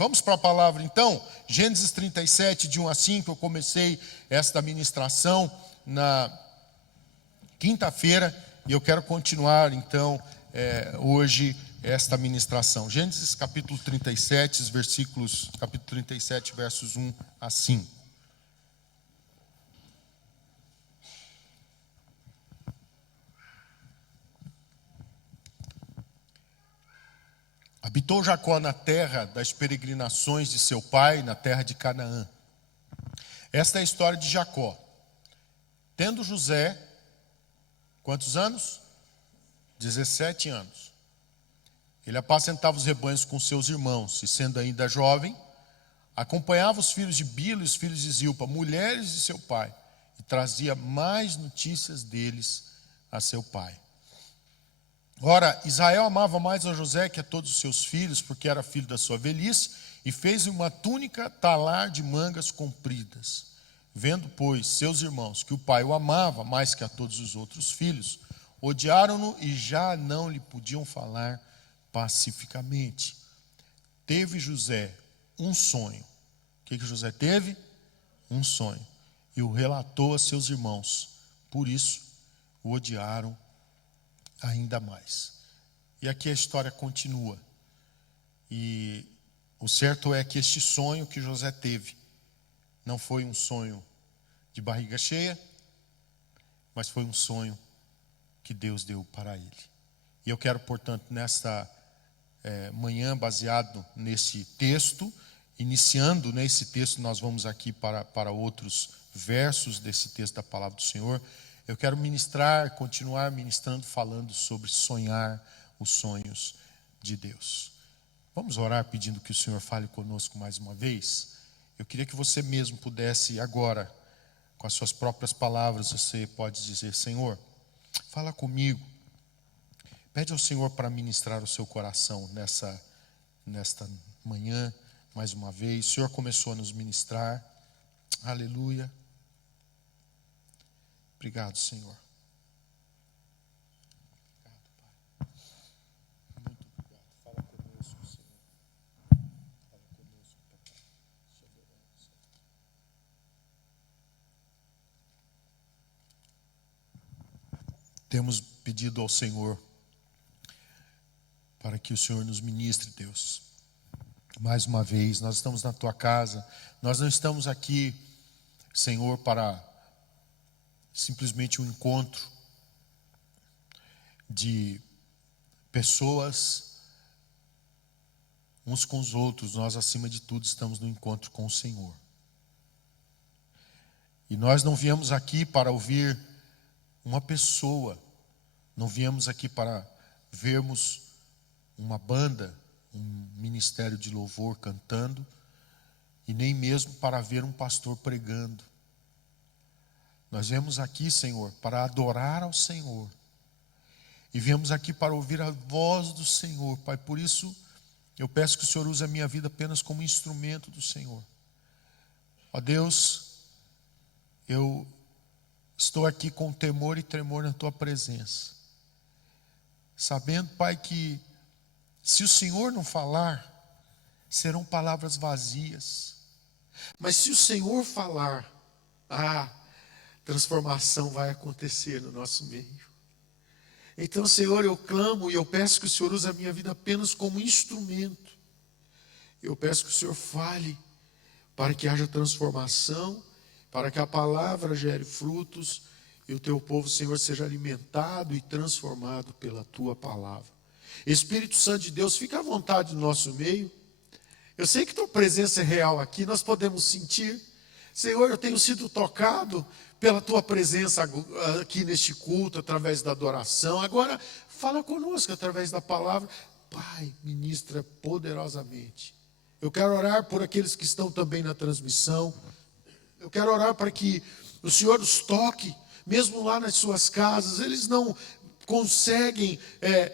Vamos para a palavra então. Gênesis 37, de 1 a 5. Eu comecei esta ministração na quinta-feira e eu quero continuar então hoje esta ministração. Gênesis capítulo 37, capítulo 37, versos 1 a 5. Habitou Jacó na terra das peregrinações de seu pai, na terra de Canaã. Esta é a história de Jacó. Tendo José, quantos anos? 17 anos. Ele apacentava os rebanhos com seus irmãos, e sendo ainda jovem, acompanhava os filhos de Bila e os filhos de Zilpa, mulheres de seu pai, e trazia mais notícias deles a seu pai. Ora, Israel amava mais a José que a todos os seus filhos, porque era filho da sua velhice, e fez uma túnica talar de mangas compridas. Vendo, pois, seus irmãos que o pai o amava mais que a todos os outros filhos, odiaram-no e já não lhe podiam falar pacificamente. Teve José um sonho. O que José teve? Um sonho. E o relatou a seus irmãos. Por isso, o odiaram ainda mais. E aqui a história continua. E o certo é que este sonho que José teve não foi um sonho de barriga cheia, mas foi um sonho que Deus deu para ele. E eu quero, portanto, nesta manhã, baseado nesse texto, iniciando nesse texto, nós vamos aqui para outros versos desse texto da palavra do Senhor. Eu quero continuar ministrando, falando sobre sonhar os sonhos de Deus. Vamos orar pedindo que o Senhor fale conosco mais uma vez. Eu queria que você mesmo pudesse agora, com as suas próprias palavras, você pode dizer: Senhor, fala comigo. Pede ao Senhor para ministrar o seu coração nesta manhã, mais uma vez. O Senhor começou a nos ministrar. Aleluia. Obrigado, Senhor. Obrigado, Pai. Muito obrigado. Fala conosco, Senhor. Fala conosco, Pai. Temos pedido ao Senhor para que o Senhor nos ministre, Deus. Mais uma vez, nós estamos na Tua casa. Nós não estamos aqui, Senhor, para simplesmente um encontro de pessoas uns com os outros. Nós, acima de tudo, estamos no encontro com o Senhor. E nós não viemos aqui para ouvir uma pessoa, não viemos aqui para vermos uma banda, um ministério de louvor cantando, e nem mesmo para ver um pastor pregando. Nós viemos aqui, Senhor, para adorar ao Senhor. E viemos aqui para ouvir a voz do Senhor, Pai. Por isso, eu peço que o Senhor use a minha vida apenas como instrumento do Senhor. Ó Deus, eu estou aqui com temor e tremor na Tua presença. Sabendo, Pai, que se o Senhor não falar, serão palavras vazias. Mas se o Senhor falar, transformação vai acontecer no nosso meio. Então, Senhor, eu clamo e eu peço que o Senhor use a minha vida apenas como instrumento. Eu peço que o Senhor fale para que haja transformação, para que a palavra gere frutos e o Teu povo, Senhor, seja alimentado e transformado pela Tua palavra. Espírito Santo de Deus, fica à vontade no nosso meio. Eu sei que Tua presença é real aqui, nós podemos sentir. Senhor, eu tenho sido tocado pela Tua presença aqui neste culto, através da adoração. Agora, fala conosco através da palavra. Pai, ministra poderosamente. Eu quero orar por aqueles que estão também na transmissão. Eu quero orar para que o Senhor os toque, mesmo lá nas suas casas. Eles não conseguem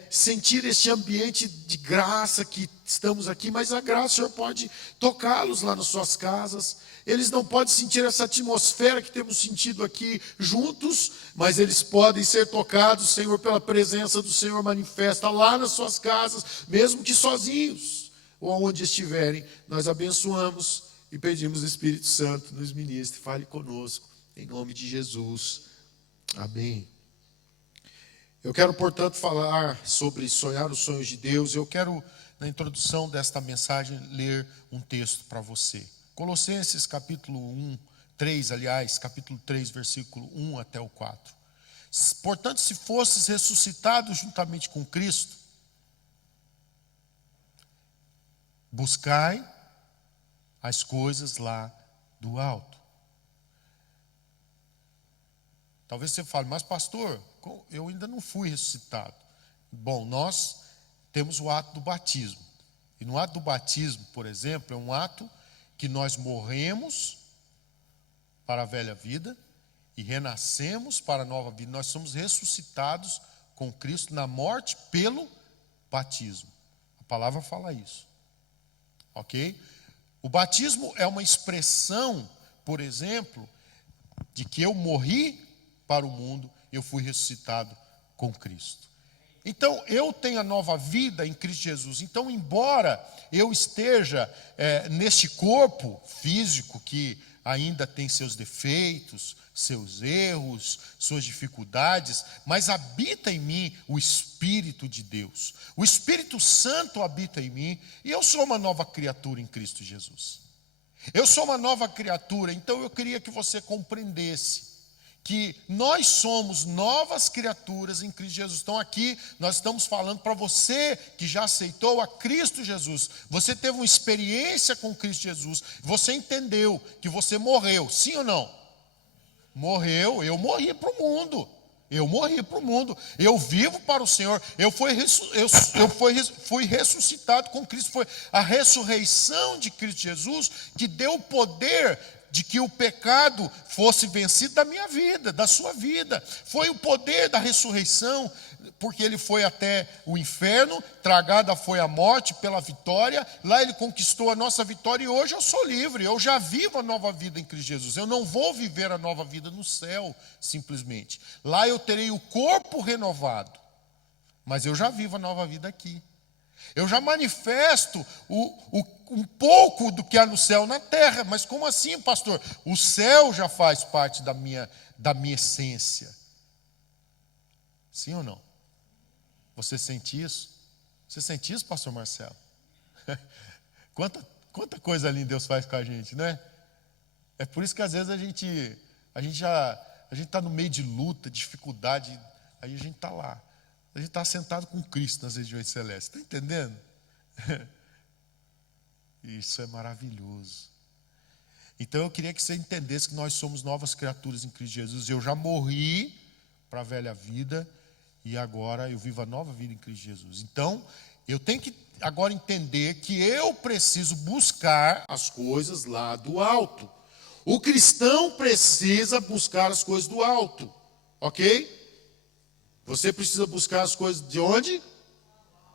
sentir este ambiente de graça que estamos aqui, mas a graça, o Senhor pode tocá-los lá nas suas casas. Eles não podem sentir essa atmosfera que temos sentido aqui juntos, mas eles podem ser tocados, Senhor, pela presença do Senhor manifesta lá nas suas casas, mesmo que sozinhos. ou aonde estiverem, nós abençoamos e pedimos o Espírito Santo nos ministre, fale conosco, em nome de Jesus. Amém. Eu quero, portanto, falar sobre sonhar os sonhos de Deus. Eu quero, na introdução desta mensagem, ler um texto para você. Colossenses capítulo 3, capítulo 3, versículo 1 até o 4. Portanto, se fosses ressuscitados juntamente com Cristo, buscai as coisas lá do alto. Talvez você fale, mas pastor, eu ainda não fui ressuscitado. Bom, nós temos o ato do batismo. E no ato do batismo, por exemplo, é um ato que nós morremos para a velha vida e renascemos para a nova vida. Nós somos ressuscitados com Cristo na morte pelo batismo. A palavra fala isso. Ok? O batismo é uma expressão, por exemplo, de que eu morri para o mundo, eu fui ressuscitado com Cristo. Então, eu tenho a nova vida em Cristo Jesus. Então, embora eu esteja neste corpo físico que ainda tem seus defeitos, seus erros, suas dificuldades, mas habita em mim o Espírito de Deus. O Espírito Santo habita em mim e eu sou uma nova criatura em Cristo Jesus. Eu sou uma nova criatura, então eu queria que você compreendesse que nós somos novas criaturas em Cristo Jesus. Então aqui nós estamos falando para você que já aceitou a Cristo Jesus. Você teve uma experiência com Cristo Jesus. Você entendeu que você morreu, sim ou não? Morreu, eu morri para o mundo. Eu morri para o mundo. Eu vivo para o Senhor. Eu fui ressuscitado com Cristo. Foi a ressurreição de Cristo Jesus que deu o poder de que o pecado fosse vencido da minha vida, da sua vida. Foi o poder da ressurreição, porque ele foi até o inferno, tragada foi a morte pela vitória, lá ele conquistou a nossa vitória e hoje eu sou livre, eu já vivo a nova vida em Cristo Jesus. Eu não vou viver a nova vida no céu, simplesmente. Lá eu terei o corpo renovado, mas eu já vivo a nova vida aqui. Eu já manifesto um pouco do que há no céu na terra. Mas como assim, pastor? O céu já faz parte da minha essência. Sim ou não? Você sente isso? Você sente isso, pastor Marcelo? Quanta coisa linda Deus faz com a gente, né? É por isso que às vezes a gente está no meio de luta, dificuldade, aí a gente está lá. A gente está sentado com Cristo nas regiões celestes. Está entendendo? Isso é maravilhoso. Então eu queria que você entendesse que nós somos novas criaturas em Cristo Jesus. Eu já morri para a velha vida e agora eu vivo a nova vida em Cristo Jesus. Então eu tenho que agora entender que eu preciso buscar as coisas lá do alto. O cristão precisa buscar as coisas do alto. Ok? Você precisa buscar as coisas de onde?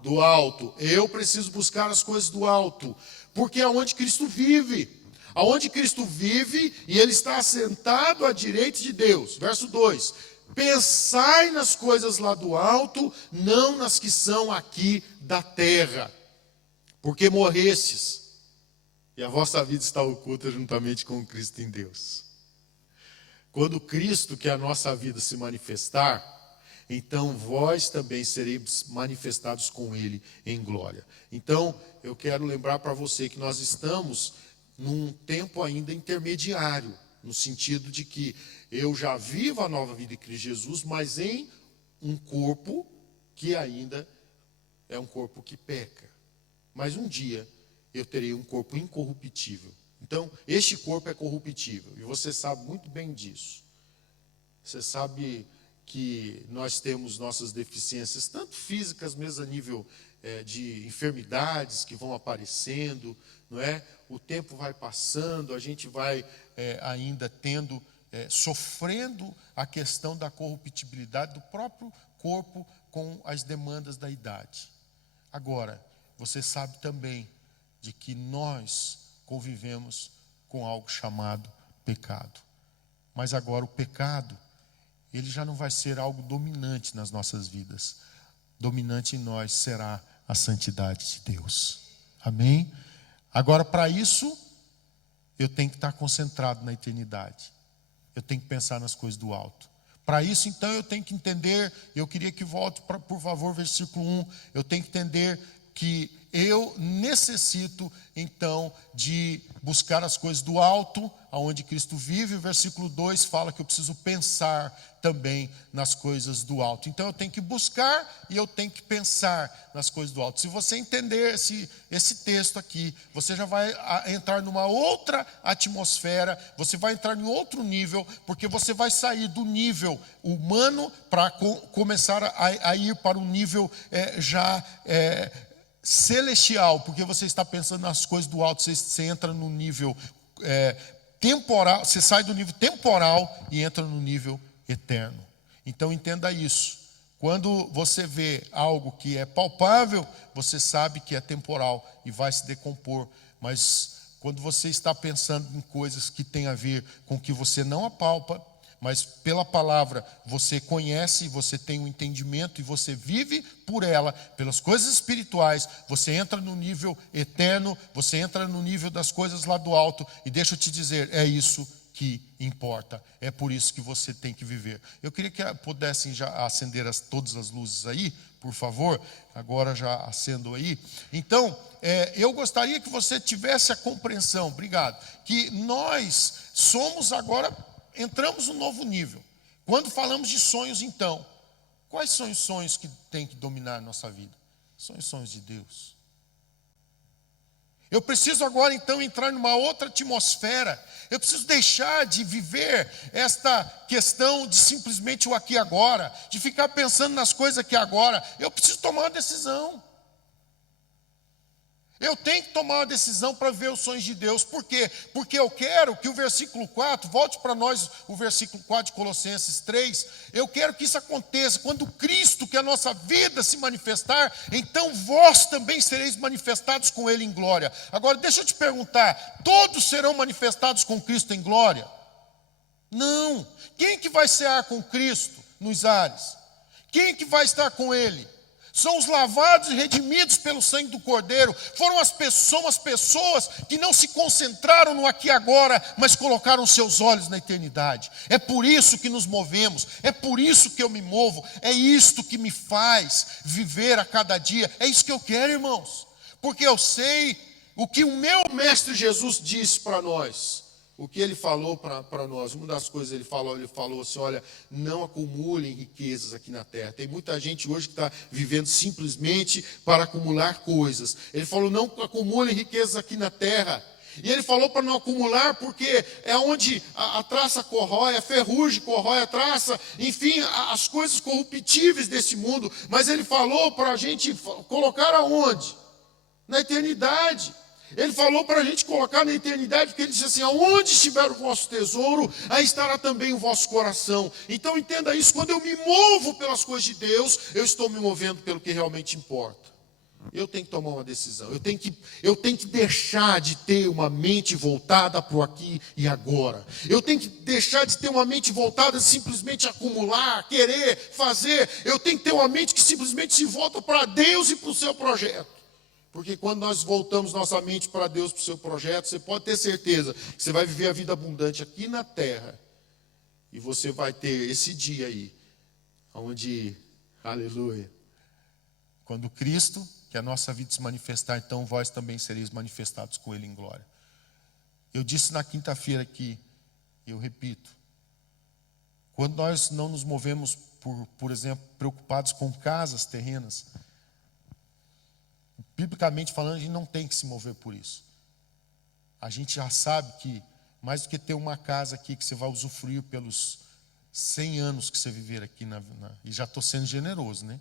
Do alto. Eu preciso buscar as coisas do alto. Porque é onde Cristo vive. Aonde Cristo vive e Ele está assentado à direita de Deus. Verso 2. Pensai nas coisas lá do alto, não nas que são aqui da terra. Porque morrestes. E a vossa vida está oculta juntamente com Cristo em Deus. Quando Cristo, que é a nossa vida, se manifestar, então vós também sereis manifestados com Ele em glória. Então, eu quero lembrar para você que nós estamos num tempo ainda intermediário, no sentido de que eu já vivo a nova vida em Cristo Jesus, mas em um corpo que ainda é um corpo que peca. Mas um dia eu terei um corpo incorruptível. Então, este corpo é corruptível, e você sabe muito bem disso. Você sabe que nós temos nossas deficiências, tanto físicas mesmo a nível de enfermidades que vão aparecendo, não é? O tempo vai passando, a gente vai ainda sofrendo a questão da corruptibilidade do próprio corpo com as demandas da idade. Agora, você sabe também de que nós convivemos com algo chamado pecado. Mas agora o pecado, ele já não vai ser algo dominante nas nossas vidas. Dominante em nós será a santidade de Deus. Amém? Agora, para isso, eu tenho que estar concentrado na eternidade. Eu tenho que pensar nas coisas do alto. Para isso, então, eu tenho que entender, eu queria que volte, por favor, versículo 1. Eu tenho que entender que eu necessito, então, de buscar as coisas do alto, aonde Cristo vive. O versículo 2 fala que eu preciso pensar também nas coisas do alto. Então, eu tenho que buscar e eu tenho que pensar nas coisas do alto. Se você entender esse texto aqui, você já vai entrar numa outra atmosfera, você vai entrar em outro nível, porque você vai sair do nível humano para começar a ir para um nível celestial, porque você está pensando nas coisas do alto, você entra no nível temporal, você sai do nível temporal e entra no nível eterno. Então entenda isso. Quando você vê algo que é palpável, você sabe que é temporal e vai se decompor. Mas quando você está pensando em coisas que têm a ver com que você não apalpa, mas pela palavra você conhece, você tem um entendimento e você vive por ela, pelas coisas espirituais, você entra no nível eterno, você entra no nível das coisas lá do alto, e deixa eu te dizer, é isso que importa, é por isso que você tem que viver. Eu queria que pudessem já acender todas as luzes aí, por favor, agora já acendo aí. Então, eu gostaria que você tivesse a compreensão, obrigado, que nós somos agora... Entramos num novo nível. Quando falamos de sonhos, então, quais são os sonhos que tem que dominar a nossa vida? São os sonhos de Deus. Eu preciso agora, então, entrar numa outra atmosfera. Eu preciso deixar de viver esta questão de simplesmente o aqui e agora, de ficar pensando nas coisas aqui e agora. Eu preciso tomar uma decisão. Eu tenho que tomar uma decisão para ver os sonhos de Deus. Por quê? Porque eu quero que o versículo 4, volte para nós o versículo 4 de Colossenses 3, eu quero que isso aconteça. Quando Cristo, que é a nossa vida, se manifestar, então vós também sereis manifestados com Ele em glória. Agora, deixa eu te perguntar, todos serão manifestados com Cristo em glória? Não. Quem que vai cear com Cristo nos ares? Quem que vai estar com Ele? São os lavados e redimidos pelo sangue do Cordeiro. Foram as pessoas que não se concentraram no aqui e agora, mas colocaram seus olhos na eternidade. É por isso que nos movemos, é por isso que eu me movo, é isto que me faz viver a cada dia. É isso que eu quero, irmãos, porque eu sei o que o meu Mestre Jesus disse para nós. O que ele falou para nós, uma das coisas ele falou assim, olha, não acumulem riquezas aqui na terra. Tem muita gente hoje que está vivendo simplesmente para acumular coisas. Ele falou, não acumulem riquezas aqui na terra. E ele falou para não acumular porque é onde a traça corrói, a ferrugem corrói a traça, enfim, as coisas corruptíveis desse mundo. Mas ele falou para a gente colocar aonde? Na eternidade. Ele falou para a gente colocar na eternidade, porque ele disse assim, aonde estiver o vosso tesouro, aí estará também o vosso coração. Então entenda isso, quando eu me movo pelas coisas de Deus, eu estou me movendo pelo que realmente importa. Eu tenho que tomar uma decisão, eu tenho que deixar de ter uma mente voltada para o aqui e agora. Eu tenho que deixar de ter uma mente voltada simplesmente a acumular, querer, fazer. Eu tenho que ter uma mente que simplesmente se volta para Deus e para o seu projeto. Porque quando nós voltamos nossa mente para Deus, para o seu projeto, você pode ter certeza que você vai viver a vida abundante aqui na terra. E você vai ter esse dia aí, onde, aleluia, quando Cristo, que a nossa vida se manifestar, então vós também sereis manifestados com Ele em glória. Eu disse na quinta-feira aqui, eu repito, quando nós não nos movemos, por exemplo, preocupados com casas terrenas, biblicamente falando, a gente não tem que se mover por isso. A gente já sabe que, mais do que ter uma casa aqui que você vai usufruir pelos 100 anos que você viver aqui, e já estou sendo generoso, né?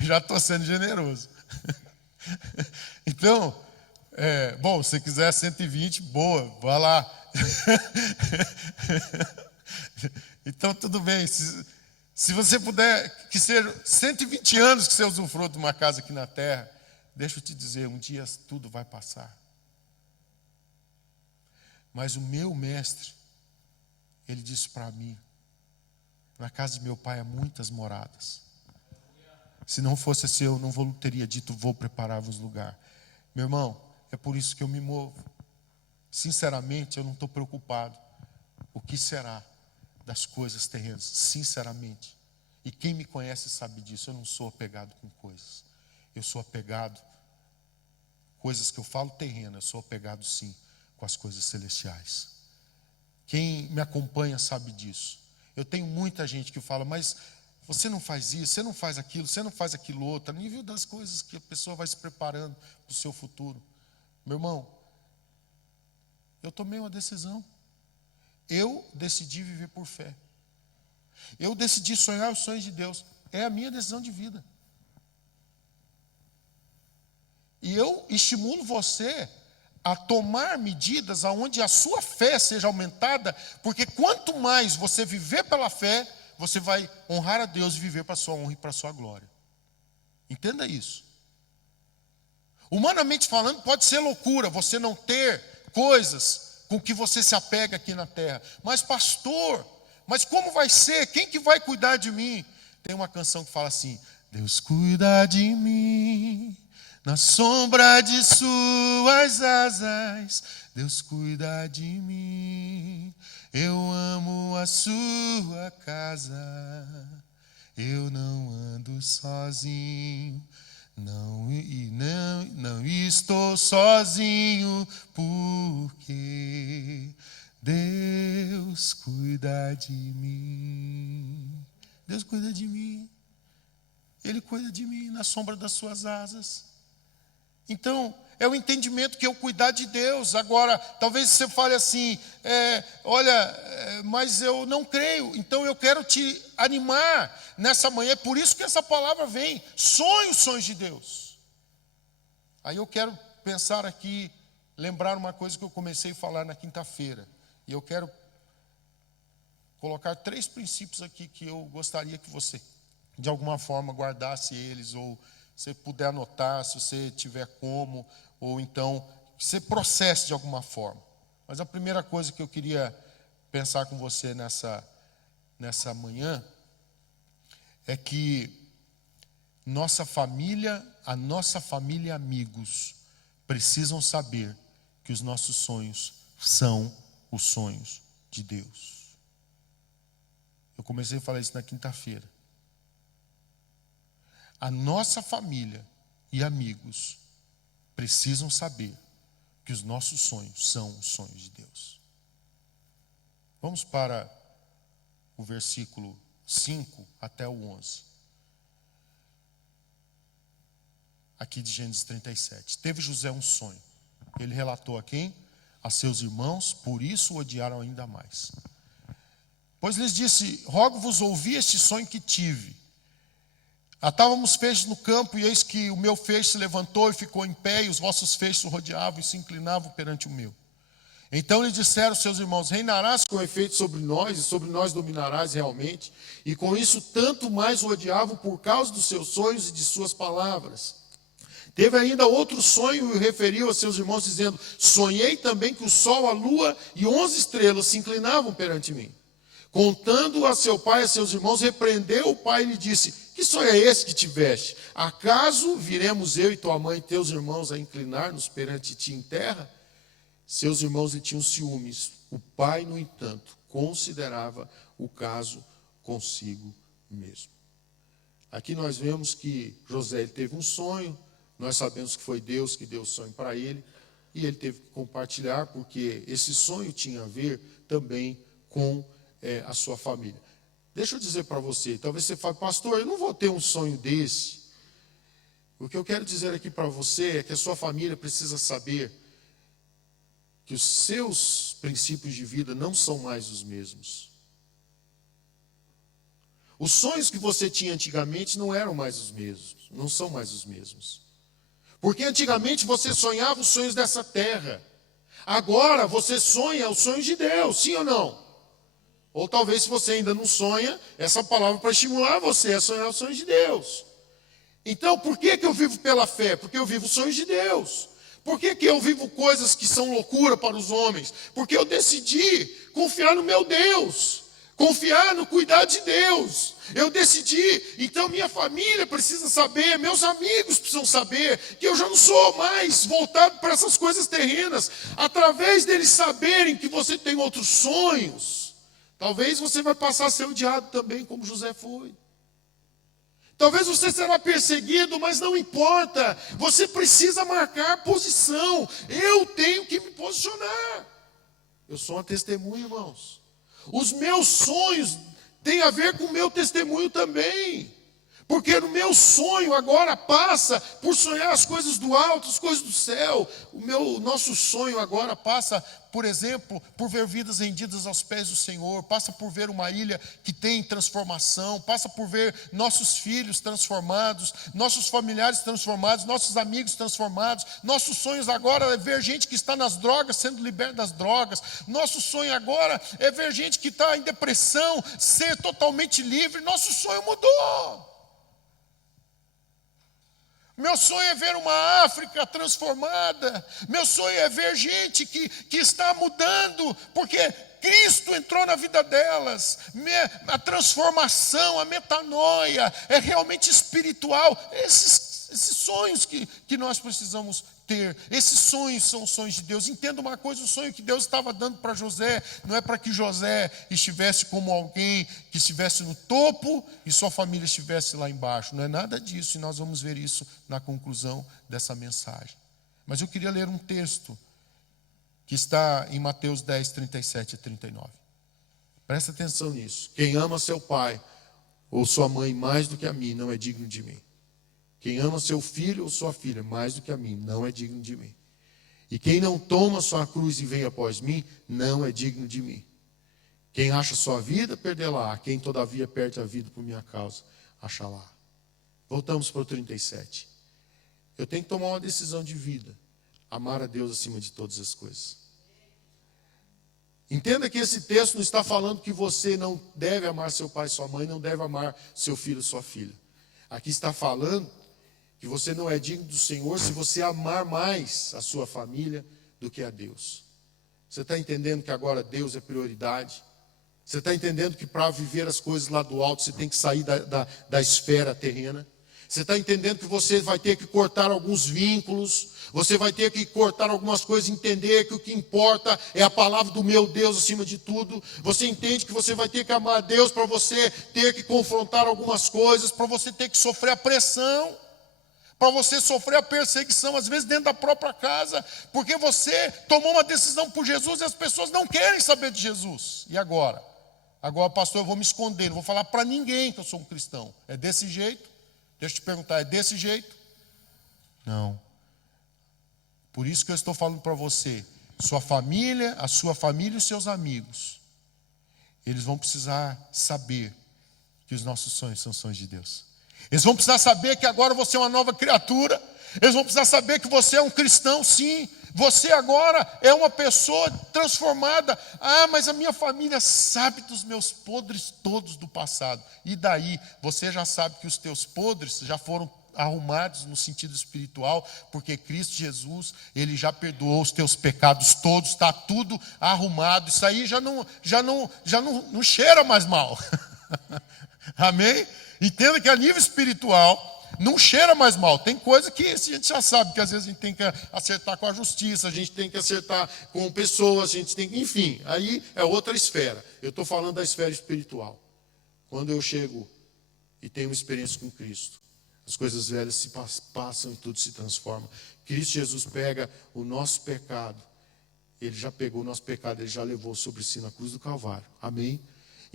Já estou sendo generoso. Então, bom, se quiser 120, boa, vai lá. Então, tudo bem. Se você puder, que seja 120 anos que você usufrua de uma casa aqui na terra, deixa eu te dizer, um dia tudo vai passar. Mas o meu mestre, ele disse para mim, na casa de meu pai há muitas moradas. Se não fosse assim, eu não teria dito, vou preparar-vos lugar. Meu irmão, é por isso que eu me movo. Sinceramente, eu não estou preocupado. O que será das coisas terrenas? Sinceramente. E quem me conhece sabe disso. Eu não sou apegado com coisas. Eu sou apegado, coisas que eu falo terrenas, eu sou apegado sim com as coisas celestiais. Quem me acompanha sabe disso. Eu tenho muita gente que fala, mas você não faz isso, você não faz aquilo, você não faz aquilo outro. A nível das coisas que a pessoa vai se preparando para o seu futuro. Meu irmão, eu tomei uma decisão. Eu decidi viver por fé. Eu decidi sonhar os sonhos de Deus. É a minha decisão de vida. E eu estimulo você a tomar medidas aonde a sua fé seja aumentada, porque quanto mais você viver pela fé, você vai honrar a Deus e viver para a sua honra e para a sua glória. Entenda isso. Humanamente falando, pode ser loucura você não ter coisas com que você se apega aqui na terra. Mas pastor, mas como vai ser? Quem que vai cuidar de mim? Tem uma canção que fala assim: Deus cuida de mim na sombra de suas asas, Deus cuida de mim. Eu amo a sua casa, eu não ando sozinho, não estou sozinho, porque Deus cuida de mim. Deus cuida de mim. Ele cuida de mim na sombra das suas asas. Então, é o entendimento que eu cuidar de Deus. Agora, talvez você fale assim, mas eu não creio. Então, eu quero te animar nessa manhã. É por isso que essa palavra vem. Sonhe os sonhos de Deus. Aí eu quero pensar aqui, lembrar uma coisa que eu comecei a falar na quinta-feira. E eu quero colocar 3 princípios aqui que eu gostaria que você, de alguma forma, guardasse eles, ou se você puder anotar, se você tiver como, ou então que você processe de alguma forma. Mas a primeira coisa que eu queria pensar com você nessa manhã é que a nossa família e amigos precisam saber que os nossos sonhos são os sonhos de Deus. Eu comecei a falar isso na quinta-feira. A nossa família e amigos precisam saber que os nossos sonhos são os sonhos de Deus. Vamos para o versículo 5 até o 11. Aqui de Gênesis 37. Teve José um sonho. Ele relatou a quem? A seus irmãos, por isso o odiaram ainda mais. Pois lhes disse: rogo-vos ouvir este sonho que tive. Atávamos feixes no campo, e eis que o meu feixe se levantou e ficou em pé, e os vossos feixes o rodeavam e se inclinavam perante o meu. Então lhe disseram seus irmãos: reinarás com efeito sobre nós, e sobre nós dominarás realmente. E com isso tanto mais o odiavam por causa dos seus sonhos e de suas palavras. Teve ainda outro sonho e o referiu a seus irmãos, dizendo: sonhei também que o sol, a lua e 11 estrelas se inclinavam perante mim. Contando a seu pai e a seus irmãos, repreendeu o pai e lhe disse: que sonho é esse que tiveste? Acaso viremos eu e tua mãe e teus irmãos a inclinar-nos perante ti em terra? Seus irmãos lhe tinham ciúmes. O pai, no entanto, considerava o caso consigo mesmo. Aqui nós vemos que José teve um sonho. Nós sabemos que foi Deus que deu o sonho para ele. E ele teve que compartilhar, porque esse sonho tinha a ver também com a sua família. Deixa eu dizer para você, talvez você fale: pastor, eu não vou ter um sonho desse. O que eu quero dizer aqui para você é que a sua família precisa saber que os seus princípios de vida não são mais os mesmos. Os sonhos que você tinha antigamente não eram mais os mesmos, não são mais os mesmos. Porque antigamente você sonhava os sonhos dessa terra. Agora você sonha os sonhos de Deus, sim ou não? Ou talvez, se você ainda não sonha, essa palavra para estimular você a sonhar os sonhos de Deus. Então, por que eu vivo pela fé? Porque eu vivo os sonhos de Deus. Por que eu vivo coisas que são loucura para os homens? Porque eu decidi confiar no meu Deus. Confiar no cuidado de Deus. Eu decidi, então minha família precisa saber, meus amigos precisam saber, que eu já não sou mais voltado para essas coisas terrenas. Através deles saberem que você tem outros sonhos, talvez você vai passar a ser odiado também, como José foi. Talvez você será perseguido, mas não importa. Você precisa marcar posição. Eu tenho que me posicionar. Eu sou uma testemunha, irmãos. Os meus sonhos têm a ver com o meu testemunho também. Porque no meu sonho agora passa por sonhar as coisas do alto, as coisas do céu. Nosso sonho agora passa, por exemplo, por ver vidas rendidas aos pés do Senhor, passa por ver uma ilha que tem transformação, passa por ver nossos filhos transformados, nossos familiares transformados, nossos amigos transformados. Nossos sonhos agora é ver gente que está nas drogas sendo liberta das drogas. Nosso sonho agora é ver gente que está em depressão ser totalmente livre. Nosso sonho mudou. Meu sonho é ver uma África transformada. Meu sonho é ver gente que está mudando, porque Cristo entrou na vida delas. A transformação, a metanoia é realmente espiritual. Esses sonhos que nós precisamos ter, esses sonhos são sonhos de Deus. Entenda uma coisa, o sonho que Deus estava dando para José, não é para que José estivesse como alguém que estivesse no topo e sua família estivesse lá embaixo, não é nada disso, e nós vamos ver isso na conclusão dessa mensagem. Mas eu queria ler um texto que está em Mateus 10, 37 a 39. Presta atenção nisso. Quem ama seu pai ou sua mãe mais do que a mim, não é digno de mim. Quem ama seu filho ou sua filha mais do que a mim, não é digno de mim. E quem não toma sua cruz e vem após mim, não é digno de mim. Quem acha sua vida, perdê-la. Quem todavia perde a vida por minha causa, achará. Voltamos para o 37. Eu tenho que tomar uma decisão de vida. Amar a Deus acima de todas as coisas. Entenda que esse texto não está falando que você não deve amar seu pai e sua mãe, não deve amar seu filho e sua filha. Aqui está falando que você não é digno do Senhor se você amar mais a sua família do que a Deus. Você está entendendo que agora Deus é prioridade? Você está entendendo que para viver as coisas lá do alto você tem que sair da esfera terrena? Você está entendendo que você vai ter que cortar alguns vínculos, você vai ter que cortar algumas coisas, entender que o que importa é a palavra do meu Deus acima de tudo. Você entende que você vai ter que amar a Deus para você ter que confrontar algumas coisas, para você ter que sofrer a pressão, para você sofrer a perseguição, às vezes dentro da própria casa, porque você tomou uma decisão por Jesus e as pessoas não querem saber de Jesus. E agora? Agora, pastor, eu vou me esconder, não vou falar para ninguém que eu sou um cristão. É desse jeito? Deixa eu te perguntar, é desse jeito? Não. Por isso que eu estou falando para você, sua família, a sua família e os seus amigos, eles vão precisar saber que os nossos sonhos são sonhos de Deus. Eles vão precisar saber que agora você é uma nova criatura. Eles vão precisar saber que você é um cristão, sim. Você agora é uma pessoa transformada. Ah, mas a minha família sabe dos meus podres todos do passado. E daí? Você já sabe que os teus podres já foram arrumados no sentido espiritual, porque Cristo Jesus, Ele já perdoou os teus pecados todos, está tudo arrumado. Isso aí já não cheira mais mal. Amém? Entenda que a nível espiritual não cheira mais mal. Tem coisa que a gente já sabe, que às vezes a gente tem que acertar com a justiça, a gente tem que acertar com pessoas, a gente tem que, enfim, aí é outra esfera. Eu estou falando da esfera espiritual. Quando eu chego e tenho uma experiência com Cristo, as coisas velhas se passam e tudo se transforma. Cristo Jesus pega o nosso pecado. Ele já pegou o nosso pecado, Ele já levou sobre si na cruz do Calvário. Amém?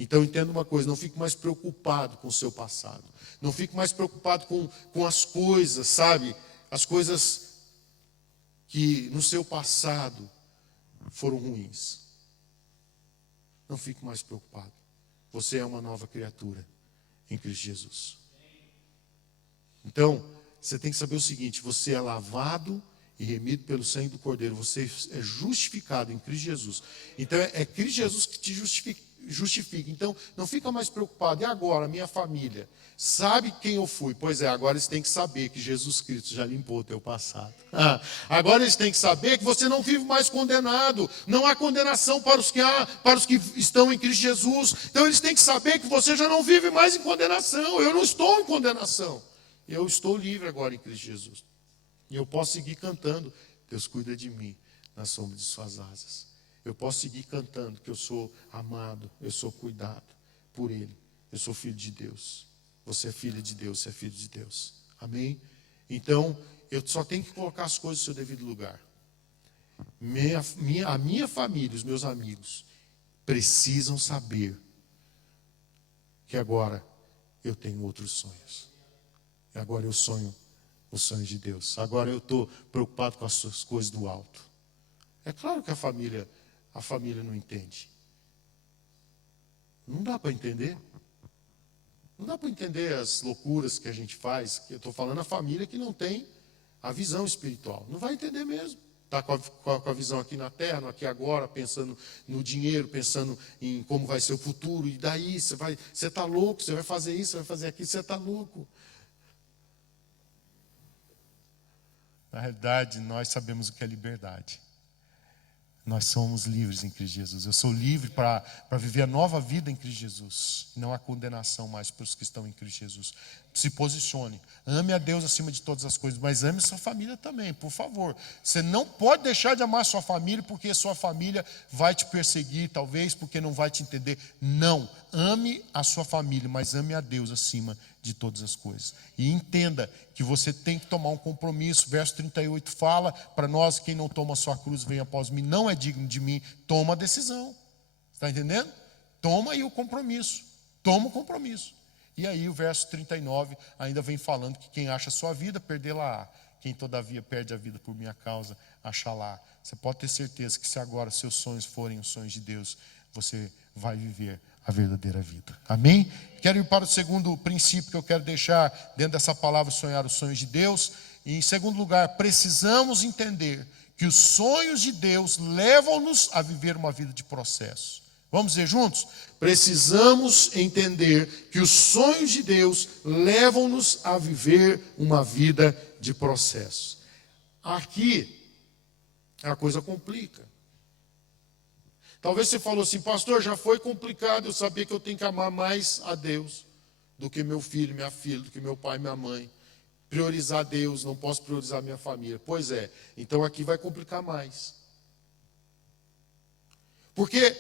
Então entenda uma coisa, não fique mais preocupado com o seu passado. Não fique mais preocupado com as coisas, sabe? As coisas que no seu passado foram ruins. Não fique mais preocupado. Você é uma nova criatura em Cristo Jesus. Então, você tem que saber o seguinte, você é lavado e remido pelo sangue do Cordeiro. Você é justificado em Cristo Jesus. Então, é Cristo Jesus que te justifica. justifica. Então, não fica mais preocupado. E agora, minha família? Sabe quem eu fui? Pois é, agora eles têm que saber que Jesus Cristo já limpou o teu passado. Agora eles têm que saber que você não vive mais condenado. Não há condenação para os que estão em Cristo Jesus. Então eles têm que saber que você já não vive mais em condenação. Eu não estou em condenação. Eu estou livre agora em Cristo Jesus. E eu posso seguir cantando. Deus cuida de mim na sombra de suas asas. Eu posso seguir cantando que eu sou amado, eu sou cuidado por Ele. Eu sou filho de Deus. Você é filha de Deus, você é filho de Deus. Amém? Então, eu só tenho que colocar as coisas no seu devido lugar. A minha família, os meus amigos, precisam saber que agora eu tenho outros sonhos. Agora eu sonho os sonhos de Deus. Agora eu estou preocupado com as coisas do alto. É claro que a família não entende. Não dá para entender. Não dá para entender as loucuras que a gente faz. Eu estou falando a família que não tem a visão espiritual. Não vai entender mesmo. Está com a visão aqui na terra, no aqui e agora, pensando no dinheiro, pensando em como vai ser o futuro. E daí você está louco, você vai fazer isso, você vai fazer aquilo, você está louco. Na realidade, nós sabemos o que é liberdade. Nós somos livres em Cristo Jesus. Eu sou livre para viver a nova vida em Cristo Jesus. Não há condenação mais para os que estão em Cristo Jesus. Se posicione. Ame a Deus acima de todas as coisas, mas ame sua família também, por favor. Você não pode deixar de amar sua família porque sua família vai te perseguir, talvez porque não vai te entender. Não. Ame a sua família, mas ame a Deus acima de todas as coisas. E entenda que você tem que tomar um compromisso. Verso 38 fala para nós: quem não toma a sua cruz vem após mim, não é digno de mim. Toma a decisão. Está entendendo? Toma aí o compromisso. Toma o compromisso. E aí o verso 39 ainda vem falando que quem acha a sua vida, perdê-la-á. Quem todavia perde a vida por minha causa, achá-la. Você pode ter certeza que se agora seus sonhos forem os sonhos de Deus, você vai viver a verdadeira vida. Amém? Quero ir para o segundo princípio que eu quero deixar dentro dessa palavra, sonhar os sonhos de Deus. E em segundo lugar, precisamos entender que os sonhos de Deus levam-nos a viver uma vida de processo. Vamos dizer juntos? Precisamos entender que os sonhos de Deus levam-nos a viver uma vida de processo. Aqui a coisa complica. Talvez você falou assim: pastor, já foi complicado eu saber que eu tenho que amar mais a Deus do que meu filho, minha filha, do que meu pai, minha mãe. Priorizar Deus, não posso priorizar minha família. Pois é, então aqui vai complicar mais. Porque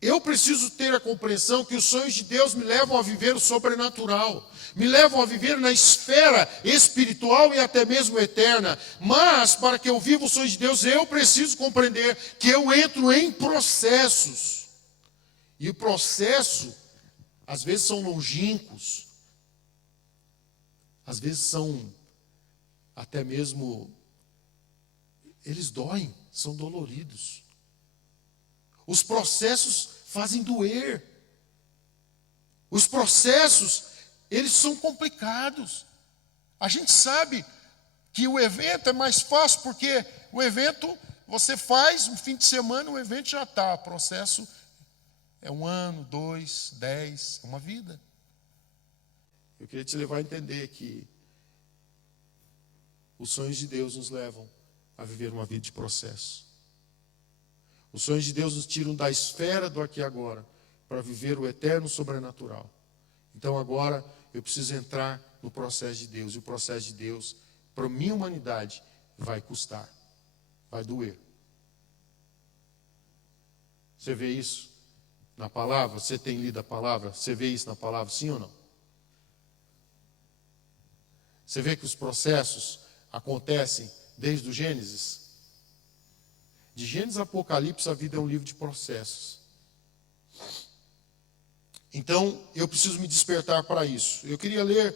eu preciso ter a compreensão que os sonhos de Deus me levam a viver o sobrenatural, me levam a viver na esfera espiritual e até mesmo eterna. Mas, para que eu viva os sonhos de Deus, eu preciso compreender que eu entro em processos. E o processo, às vezes, são longínquos, às vezes são até mesmo, eles doem, são doloridos. Os processos fazem doer. Os processos, eles são complicados. A gente sabe que o evento é mais fácil, porque o evento, você faz um fim de semana, o evento já está. O processo é 1 ano, 2, 10, é uma vida. Eu queria te levar a entender que os sonhos de Deus nos levam a viver uma vida de processo. Os sonhos de Deus nos tiram da esfera do aqui e agora para viver o eterno sobrenatural. Então agora eu preciso entrar no processo de Deus. E o processo de Deus, para a minha humanidade, vai custar, vai doer. Você vê isso na palavra? Você tem lido a palavra? Você vê isso na palavra, sim ou não? Você vê que os processos acontecem desde o Gênesis? De Gênesis a Apocalipse, a vida é um livro de processos. Então, eu preciso me despertar para isso. Eu queria ler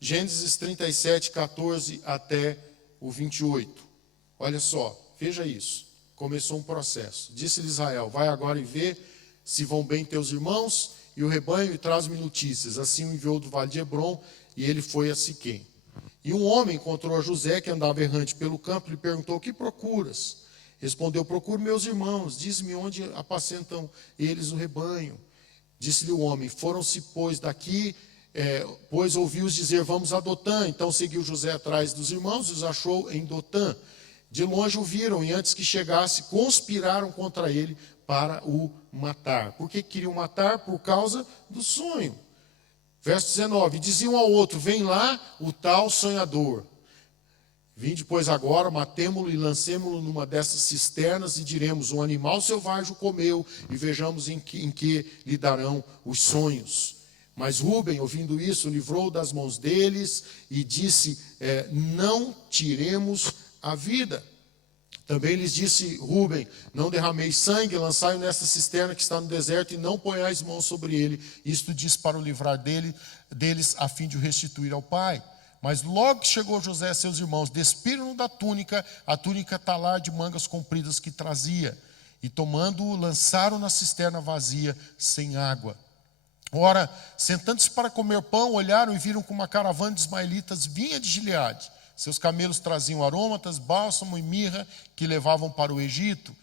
Gênesis 37, 14 até o 28. Olha só, veja isso. Começou um processo. Disse-lhe Israel: vai agora e vê se vão bem teus irmãos e o rebanho, e traz-me notícias. Assim o enviou do vale de Hebrom, e ele foi a Siquém. E um homem encontrou a José, que andava errante pelo campo, e lhe perguntou: o que procuras? Respondeu: procuro meus irmãos, diz-me onde apacentam eles o rebanho. Disse-lhe o homem: foram-se, pois, daqui, pois ouviu-os dizer: vamos a Dotã. Então seguiu José atrás dos irmãos e os achou em Dotã. De longe o viram, e antes que chegasse, conspiraram contra ele para o matar. Por que queriam matar? Por causa do sonho. Verso 19: diziam ao outro: vem lá o tal sonhador. Vinde, pois, agora, matemo-lo e lancemo-lo numa dessas cisternas, e diremos: um animal selvagem o comeu, e vejamos em que lhe darão os sonhos. Mas Rúben, ouvindo isso, livrou das mãos deles e disse: não tiremos a vida. Também lhes disse Rúben: não derrameis sangue, lançai-o nesta cisterna que está no deserto, e não ponhais mãos sobre ele. Isto diz para o livrar deles, a fim de o restituir ao pai. Mas logo que chegou José a seus irmãos, despiram-no da túnica, a túnica talar de mangas compridas que trazia, e tomando-o, lançaram na cisterna vazia, sem água. Ora, sentando-se para comer pão, olharam e viram que uma caravana de ismaelitas vinha de Gileade. Seus camelos traziam aromatas, bálsamo e mirra, que levavam para o Egito.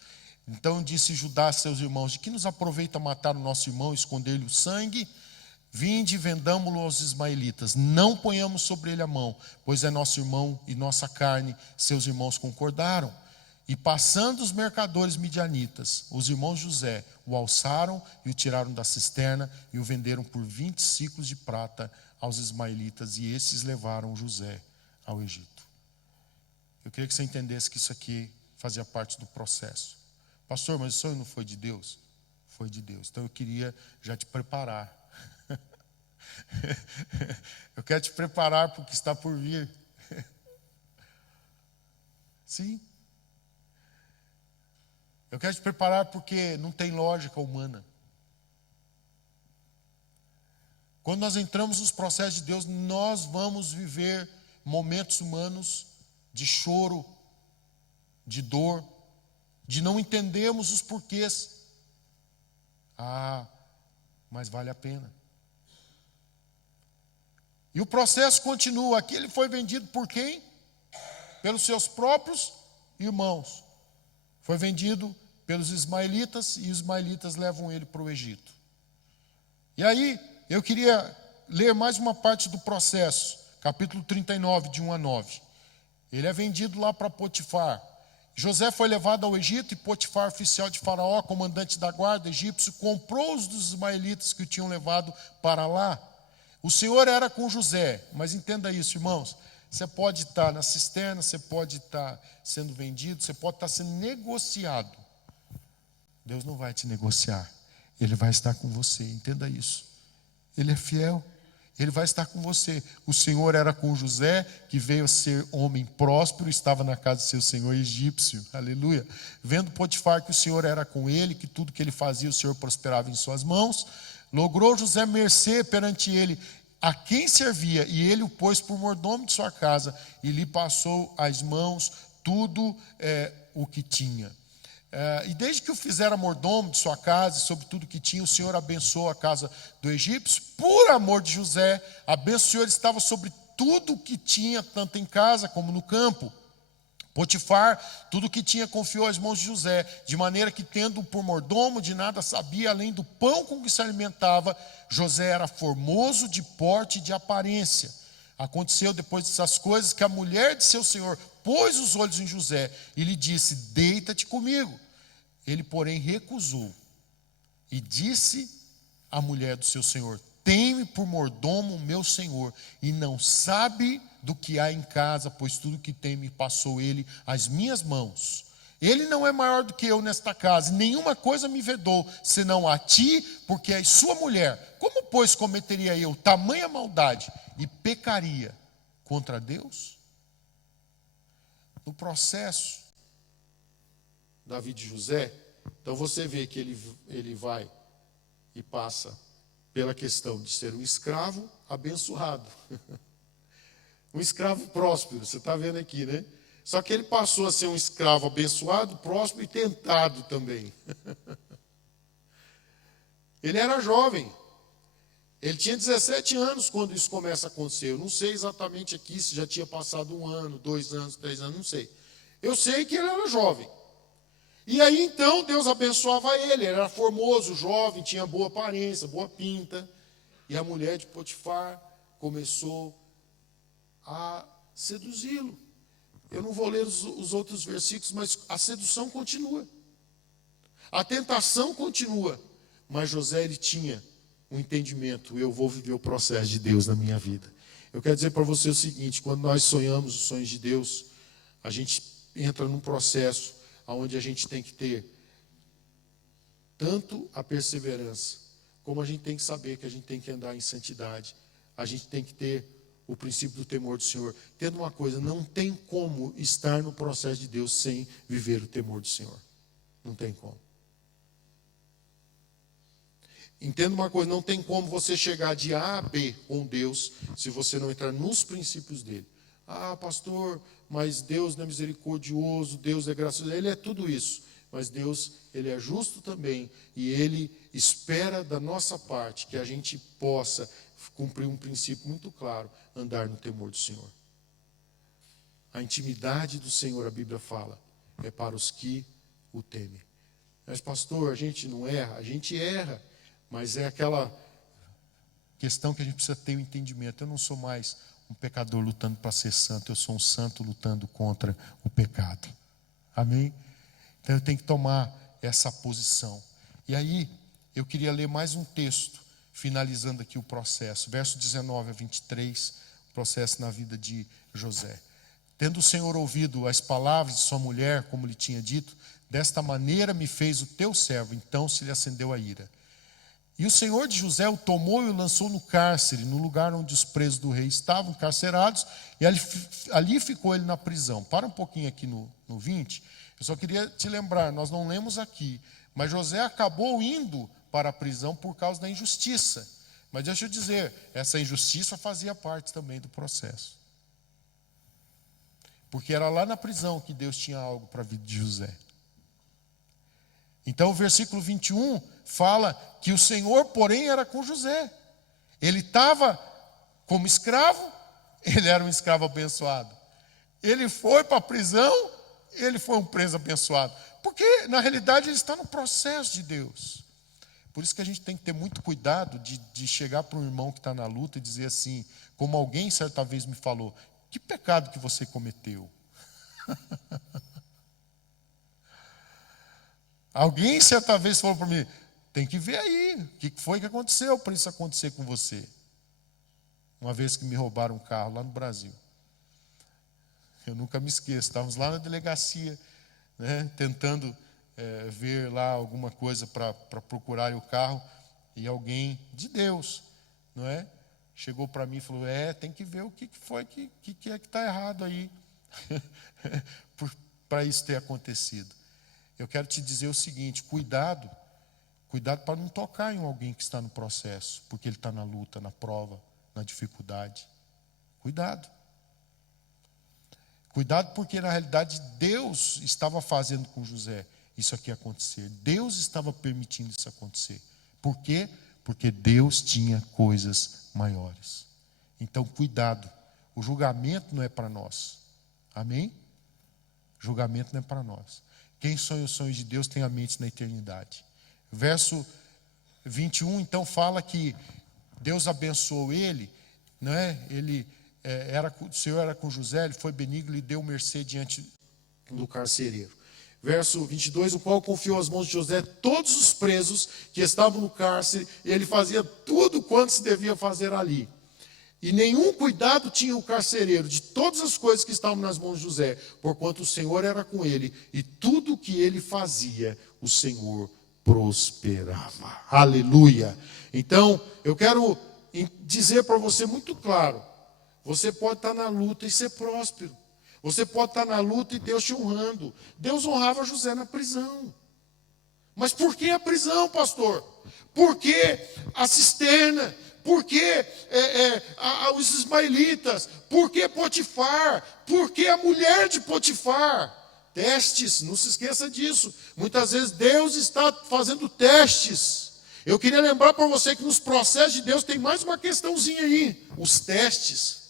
Então disse Judá a seus irmãos: de que nos aproveita matar o nosso irmão e esconder-lhe o sangue? Vinde e vendamo-lo aos ismaelitas, não ponhamos sobre ele a mão, pois é nosso irmão e nossa carne. Seus irmãos concordaram. E passando os mercadores midianitas, os irmãos de José o alçaram e o tiraram da cisterna e o venderam por 20 siclos de prata aos ismaelitas, e esses levaram José ao Egito. Eu queria que você entendesse que isso aqui fazia parte do processo. Pastor, mas o sonho não foi de Deus? Foi de Deus. Então eu queria já te preparar. Eu quero te preparar para o que está por vir. Sim. Eu quero te preparar porque não tem lógica humana. Quando nós entramos nos processos de Deus, nós vamos viver momentos humanos de choro, de dor, de não entendermos os porquês. Mas vale a pena. E o processo continua. Aqui ele foi vendido por quem? Pelos seus próprios irmãos. Foi vendido pelos ismaelitas, e os ismaelitas levam ele para o Egito. E aí, eu queria ler mais uma parte do processo, capítulo 39, de 1 a 9. Ele é vendido lá para Potifar. José foi levado ao Egito, e Potifar, oficial de Faraó, comandante da guarda egípcio, comprou os dos ismaelitas que o tinham levado para lá. O Senhor era com José, mas entenda isso, irmãos. Você pode estar na cisterna, você pode estar sendo vendido, você pode estar sendo negociado. Deus não vai te negociar. Ele vai estar com você, entenda isso. Ele é fiel, ele vai estar com você. O Senhor era com José, que veio a ser homem próspero, estava na casa de seu senhor egípcio. Aleluia. Vendo Potifar que o Senhor era com ele, que tudo que ele fazia o Senhor prosperava em suas mãos, logrou José mercê perante ele a quem servia, e ele o pôs por mordomo de sua casa, e lhe passou às mãos tudo o que tinha. E desde que o fizera mordomo de sua casa e sobre tudo que tinha, o Senhor abençoou a casa do egípcio. Por amor de José, a bênção do Senhor estava sobre tudo o que tinha, tanto em casa como no campo. Potifar, tudo o que tinha, confiou às mãos de José, de maneira que, tendo-o por mordomo, de nada sabia, além do pão com que se alimentava. José era formoso de porte e de aparência. Aconteceu depois dessas coisas que a mulher de seu senhor pôs os olhos em José e lhe disse: deita-te comigo. Ele, porém, recusou. E disse à mulher do seu senhor: tem-me por mordomo o meu senhor, e não sabe do que há em casa, pois tudo que tem me passou ele às minhas mãos. Ele não é maior do que eu nesta casa, e nenhuma coisa me vedou, senão a ti, porque és sua mulher. Como, pois, cometeria eu tamanha maldade e pecaria contra Deus? No processo da vida de José, então você vê que ele vai e passa pela questão de ser um escravo abençoado. Um escravo próspero, você está vendo aqui, né? Só que ele passou a ser um escravo abençoado, próspero e tentado também. Ele era jovem. Ele tinha 17 anos quando isso começa a acontecer. Eu não sei exatamente aqui se já tinha passado 1 ano, 2 anos, 3 anos, não sei. Eu sei que ele era jovem. E aí então Deus abençoava ele era formoso, jovem, tinha boa aparência, boa pinta. E a mulher de Potifar começou a seduzi-lo. Eu não vou ler os outros versículos, mas a sedução continua. A tentação continua. Mas José, ele tinha um entendimento: eu vou viver o processo de Deus na minha vida. Eu quero dizer para você o seguinte: quando nós sonhamos os sonhos de Deus, a gente entra num processo onde a gente tem que ter tanto a perseverança, como a gente tem que saber que a gente tem que andar em santidade. A gente tem que ter o princípio do temor do Senhor. Tendo uma coisa, não tem como estar no processo de Deus sem viver o temor do Senhor. Não tem como. Entenda uma coisa, não tem como você chegar de A a B com Deus se você não entrar nos princípios dele. Ah, pastor, mas Deus não é misericordioso, Deus é gracioso. Ele é tudo isso. Mas Deus, ele é justo também. E ele espera da nossa parte que a gente possa cumprir um princípio muito claro: andar no temor do Senhor. A intimidade do Senhor, a Bíblia fala, é para os que o temem. Mas pastor, a gente não erra? A gente erra. Mas é aquela questão que a gente precisa ter o entendimento. Eu não sou mais um pecador lutando para ser santo. Eu sou um santo lutando contra o pecado. Amém? Então eu tenho que tomar essa posição. E aí, eu queria ler mais um texto, finalizando aqui o processo. Verso 19 a 23, o processo na vida de José. Tendo o Senhor ouvido as palavras de sua mulher, como lhe tinha dito, desta maneira me fez o teu servo. Então se lhe acendeu a ira. E o Senhor de José o tomou e o lançou no cárcere, no lugar onde os presos do rei estavam carcerados, e ali ficou ele na prisão. Para um pouquinho aqui no 20, eu só queria te lembrar, nós não lemos aqui, mas José acabou indo para a prisão por causa da injustiça. Mas deixa eu dizer, essa injustiça fazia parte também do processo. Porque era lá na prisão que Deus tinha algo para a vida de José. Então o versículo 21 fala que o Senhor, porém, era com José. Ele estava como escravo, ele era um escravo abençoado. Ele foi para a prisão, ele foi um preso abençoado. Porque, na realidade, ele está no processo de Deus. Por isso que a gente tem que ter muito cuidado de chegar para um irmão que está na luta e dizer assim, como alguém certa vez me falou: que pecado que você cometeu? Alguém certa vez falou para mim: tem que ver aí, o que foi que aconteceu para isso acontecer com você? Uma vez que me roubaram um carro lá no Brasil. Eu nunca me esqueço, estávamos lá na delegacia, né, tentando ver lá alguma coisa para procurar o carro, e alguém de Deus, não é? Chegou para mim e falou: tem que ver o que foi, que é que está errado aí, para isso ter acontecido. Eu quero te dizer o seguinte: cuidado para não tocar em alguém que está no processo, porque ele está na luta, na prova, na dificuldade. Cuidado. Cuidado, porque na realidade Deus estava fazendo com José isso aqui acontecer. Deus estava permitindo isso acontecer. Por quê? Porque Deus tinha coisas maiores. Então, cuidado. O julgamento não é para nós. Amém? O julgamento não é para nós. Quem sonha os sonhos de Deus tem a mente na eternidade. Verso 21, então, fala que Deus abençoou ele, não é? O Senhor era com José, ele foi benigno, lhe deu mercê diante do carcereiro. Verso 22, o qual confiou às mãos de José todos os presos que estavam no cárcere, e ele fazia tudo quanto se devia fazer ali. E nenhum cuidado tinha o carcereiro de todas as coisas que estavam nas mãos de José, porquanto o Senhor era com ele, e tudo o que ele fazia, o Senhor prosperava. Aleluia! Então, eu quero dizer para você muito claro: você pode estar na luta e ser próspero. Você pode estar na luta e Deus te honrando. Deus honrava José na prisão. Mas por que a prisão, pastor? Por que a cisterna? Por que os ismaelitas? Por que Potifar? Por que a mulher de Potifar? Testes, não se esqueça disso. Muitas vezes Deus está fazendo testes. Eu queria lembrar para você que nos processos de Deus tem mais uma questãozinha aí: os testes.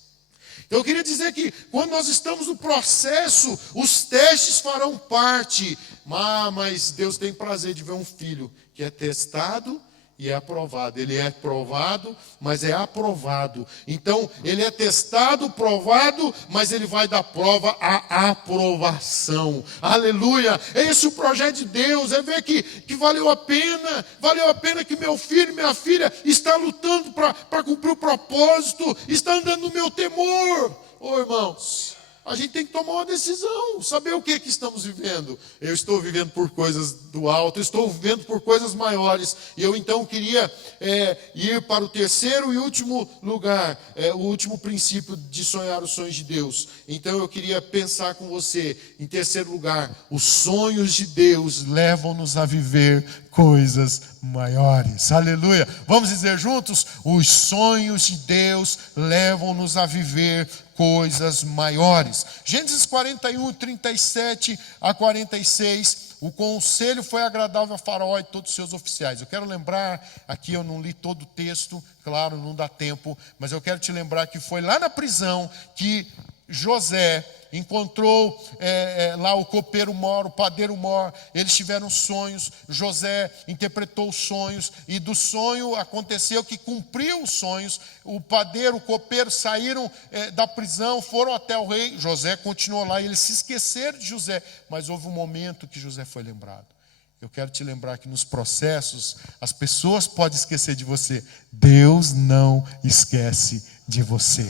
Então eu queria dizer que quando nós estamos no processo, os testes farão parte. Mas Deus tem prazer de ver um filho que é testado e é aprovado. Ele é provado, mas é aprovado. Então, ele é testado, provado, mas ele vai dar prova à aprovação. Aleluia! É esse o projeto de Deus, é ver que valeu a pena que meu filho, minha filha está lutando para cumprir o propósito, está andando no meu temor. Ô irmãos, a gente tem que tomar uma decisão, saber o que estamos vivendo. Eu estou vivendo por coisas do alto, estou vivendo por coisas maiores. E eu então queria ir para o terceiro e último lugar, o último princípio de sonhar os sonhos de Deus. Então eu queria pensar com você, em terceiro lugar, os sonhos de Deus levam-nos a viver coisas maiores. Aleluia. Vamos dizer juntos? Os sonhos de Deus levam-nos a viver coisas maiores. Gênesis 41, 37 a 46. O conselho foi agradável a Faraó e todos os seus oficiais. Eu quero lembrar, aqui eu não li todo o texto, claro, não dá tempo, mas eu quero te lembrar que foi lá na prisão que José encontrou lá o copeiro mor, o padeiro mor. Eles tiveram sonhos. José interpretou os sonhos, e do sonho aconteceu que cumpriu os sonhos. O padeiro, o copeiro saíram da prisão, foram até o rei. José continuou lá, e eles se esqueceram de José, mas houve um momento que José foi lembrado. Eu quero te lembrar que nos processos as pessoas podem esquecer de você, Deus não esquece de você.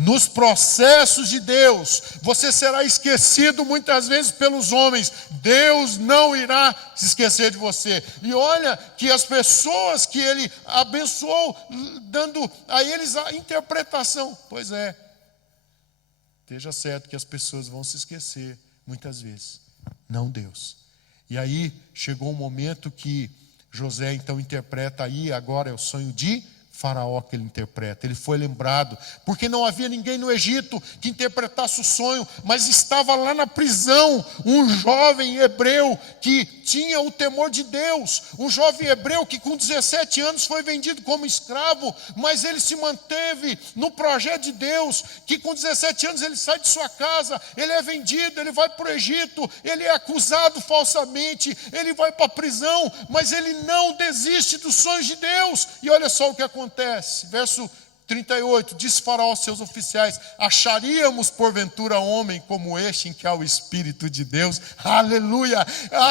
Nos processos de Deus, você será esquecido muitas vezes pelos homens. Deus não irá se esquecer de você. E olha que as pessoas que Ele abençoou, dando a eles a interpretação. Pois é, esteja certo que as pessoas vão se esquecer muitas vezes, não Deus. E aí chegou um momento que José então interpreta aí, agora é o sonho de Faraó que ele interpreta. Ele foi lembrado, porque não havia ninguém no Egito que interpretasse o sonho, mas estava lá na prisão um jovem hebreu que tinha o temor de Deus, um jovem hebreu que com 17 anos foi vendido como escravo, mas ele se manteve no projeto de Deus, que com 17 anos ele sai de sua casa, ele é vendido, ele vai para o Egito, ele é acusado falsamente, ele vai para a prisão, mas ele não desiste dos sonhos de Deus. E olha só o que acontece. Verso 38, diz Faraó aos seus oficiais: acharíamos porventura homem como este em que há o Espírito de Deus? Aleluia!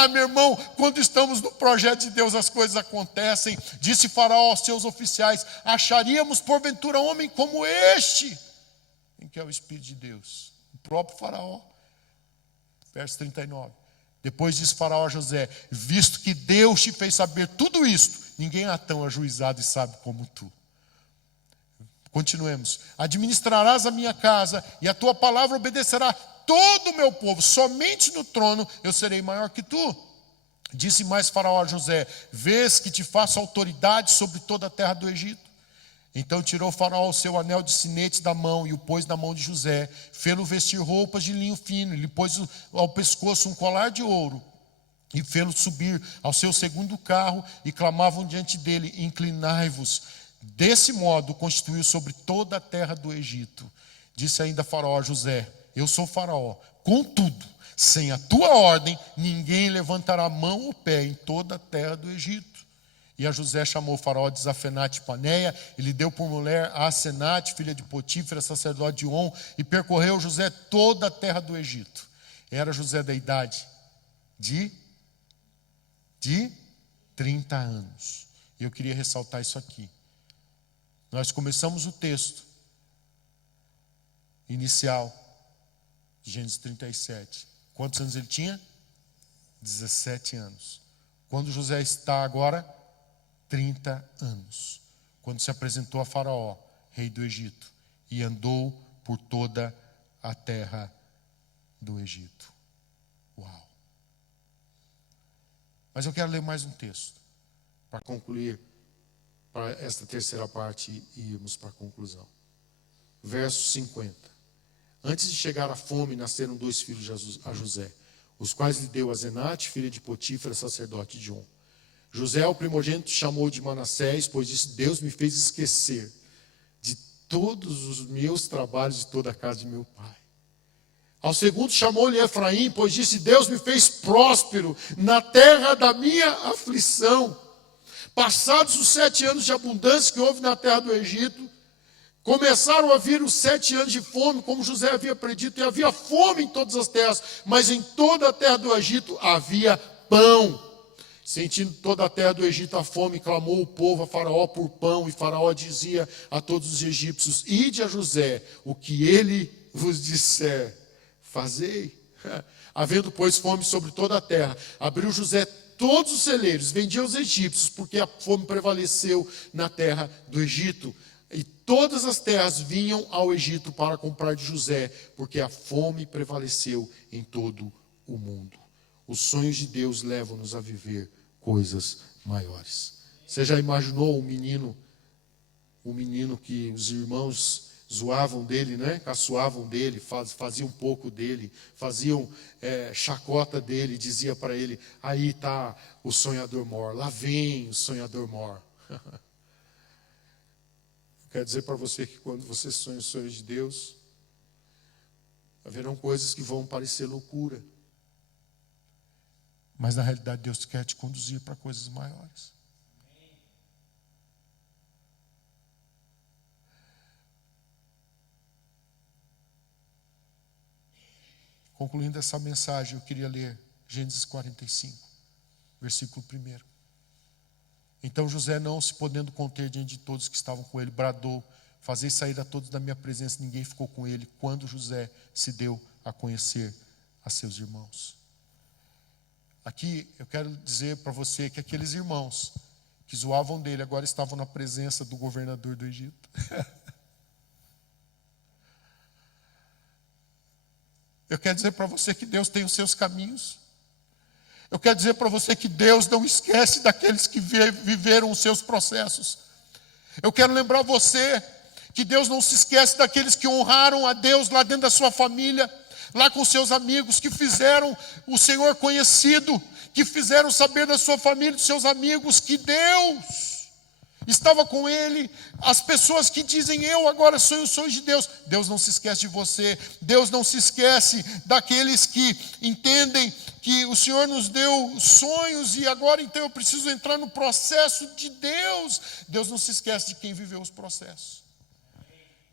Meu irmão, quando estamos no projeto de Deus as coisas acontecem. Disse Faraó aos seus oficiais: acharíamos porventura homem como este em que há o Espírito de Deus? O próprio Faraó. Verso 39. Depois disse Faraó a José: visto que Deus te fez saber tudo isto, ninguém há tão ajuizado e sábio como tu. Continuemos. Administrarás a minha casa, e a tua palavra obedecerá todo o meu povo. Somente no trono eu serei maior que tu. Disse mais Faraó a José: vês que te faço autoridade sobre toda a terra do Egito? Então tirou Faraó o seu anel de sinete da mão e o pôs na mão de José. Fê-lo vestir roupas de linho fino, e lhe pôs ao pescoço um colar de ouro. E fê-lo subir ao seu segundo carro, e clamavam diante dele: inclinai-vos. Desse modo constituiu sobre toda a terra do Egito. Disse ainda Faraó a José: eu sou Faraó, contudo, sem a tua ordem, ninguém levantará a mão ou pé em toda a terra do Egito. E a José chamou Faraó de Zafenate Paneia, e lhe deu por mulher a Asenate, filha de Potífera, sacerdote de On, e percorreu José toda a terra do Egito. Era José da idade de 30 anos. E eu queria ressaltar isso aqui. Nós começamos o texto inicial de Gênesis 37. Quantos anos ele tinha? 17 anos. Quando José está agora? 30 anos. Quando se apresentou a Faraó, rei do Egito, e andou por toda a terra do Egito. Uau! Mas eu quero ler mais um texto para concluir para esta terceira parte e irmos para a conclusão. Verso 50. Antes de chegar a fome, nasceram 2 filhos a José, os quais lhe deu Asenate, filha de Potífera, sacerdote de On. José, o primogênito, chamou de Manassés, pois disse: Deus me fez esquecer de todos os meus trabalhos e toda a casa de meu pai. Ao segundo chamou-lhe Efraim, pois disse: Deus me fez próspero na terra da minha aflição. Passados os 7 anos de abundância que houve na terra do Egito, começaram a vir os 7 anos de fome, como José havia predito, e havia fome em todas as terras, mas em toda a terra do Egito havia pão. Sentindo toda a terra do Egito a fome, clamou o povo a Faraó por pão, e Faraó dizia a todos os egípcios: Ide a José, o que ele vos disser, fazei. Havendo, pois, fome sobre toda a terra, abriu José todos os celeiros, vendia aos egípcios, porque a fome prevaleceu na terra do Egito. E todas as terras vinham ao Egito para comprar de José, porque a fome prevaleceu em todo o mundo. Os sonhos de Deus levam-nos a viver coisas maiores. Você já imaginou um menino que os irmãos zoavam dele, né? Caçoavam dele, faziam um pouco dele, faziam chacota dele, dizia para ele: aí está o sonhador mor, lá vem o sonhador mor. Quero dizer para você que quando você sonha os sonhos de Deus, haverão coisas que vão parecer loucura. Mas na realidade Deus quer te conduzir para coisas maiores. Concluindo essa mensagem, eu queria ler Gênesis 45, versículo 1. Então José, não se podendo conter diante de todos que estavam com ele, bradou: fazei sair a todos da minha presença. Ninguém ficou com ele quando José se deu a conhecer a seus irmãos. Aqui eu quero dizer para você que aqueles irmãos que zoavam dele agora estavam na presença do governador do Egito. Eu quero dizer para você que Deus tem os seus caminhos. Eu quero dizer para você que Deus não esquece daqueles que viveram os seus processos. Eu quero lembrar você que Deus não se esquece daqueles que honraram a Deus lá dentro da sua família, lá com seus amigos, que fizeram o Senhor conhecido, que fizeram saber da sua família, dos seus amigos, que Deus estava com ele. As pessoas que dizem: eu agora sonho os sonhos de Deus. Deus não se esquece de você. Deus não se esquece daqueles que entendem que o Senhor nos deu sonhos e agora então eu preciso entrar no processo de Deus. Deus não se esquece de quem viveu os processos.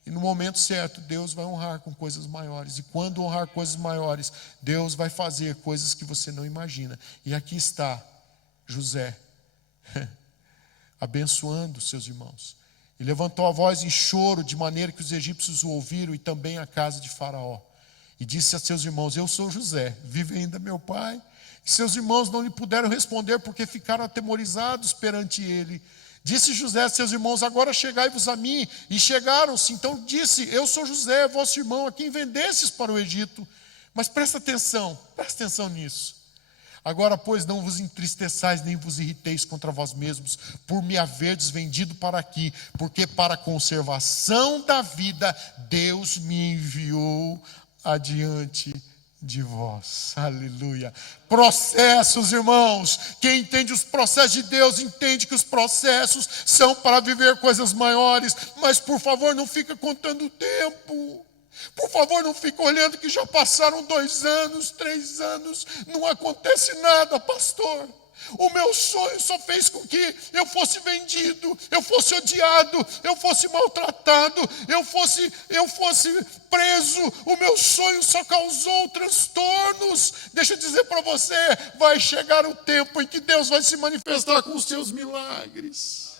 E no momento certo, Deus vai honrar com coisas maiores. E quando honrar coisas maiores, Deus vai fazer coisas que você não imagina. E aqui está José, abençoando seus irmãos. E levantou a voz em choro, de maneira que os egípcios o ouviram, e também a casa de Faraó. E disse a seus irmãos: eu sou José, vive ainda meu pai? E seus irmãos não lhe puderam responder, porque ficaram atemorizados perante ele. Disse José a seus irmãos: agora chegai-vos a mim. E chegaram-se. Então disse: eu sou José, vosso irmão, a quem vendestes para o Egito. Mas presta atenção nisso. Agora, pois, não vos entristeçais, nem vos irriteis contra vós mesmos, por me haverdes vendido para aqui, porque para a conservação da vida, Deus me enviou adiante de vós. Aleluia. Processos, irmãos. Quem entende os processos de Deus, entende que os processos são para viver coisas maiores. Mas, por favor, não fica contando o tempo. Por favor, não fica olhando que já passaram 2 anos, 3 anos. Não acontece nada, pastor. O meu sonho só fez com que eu fosse vendido, eu fosse odiado, eu fosse maltratado, eu fosse preso. O meu sonho só causou transtornos. Deixa eu dizer para você, vai chegar o tempo em que Deus vai se manifestar com os seus milagres.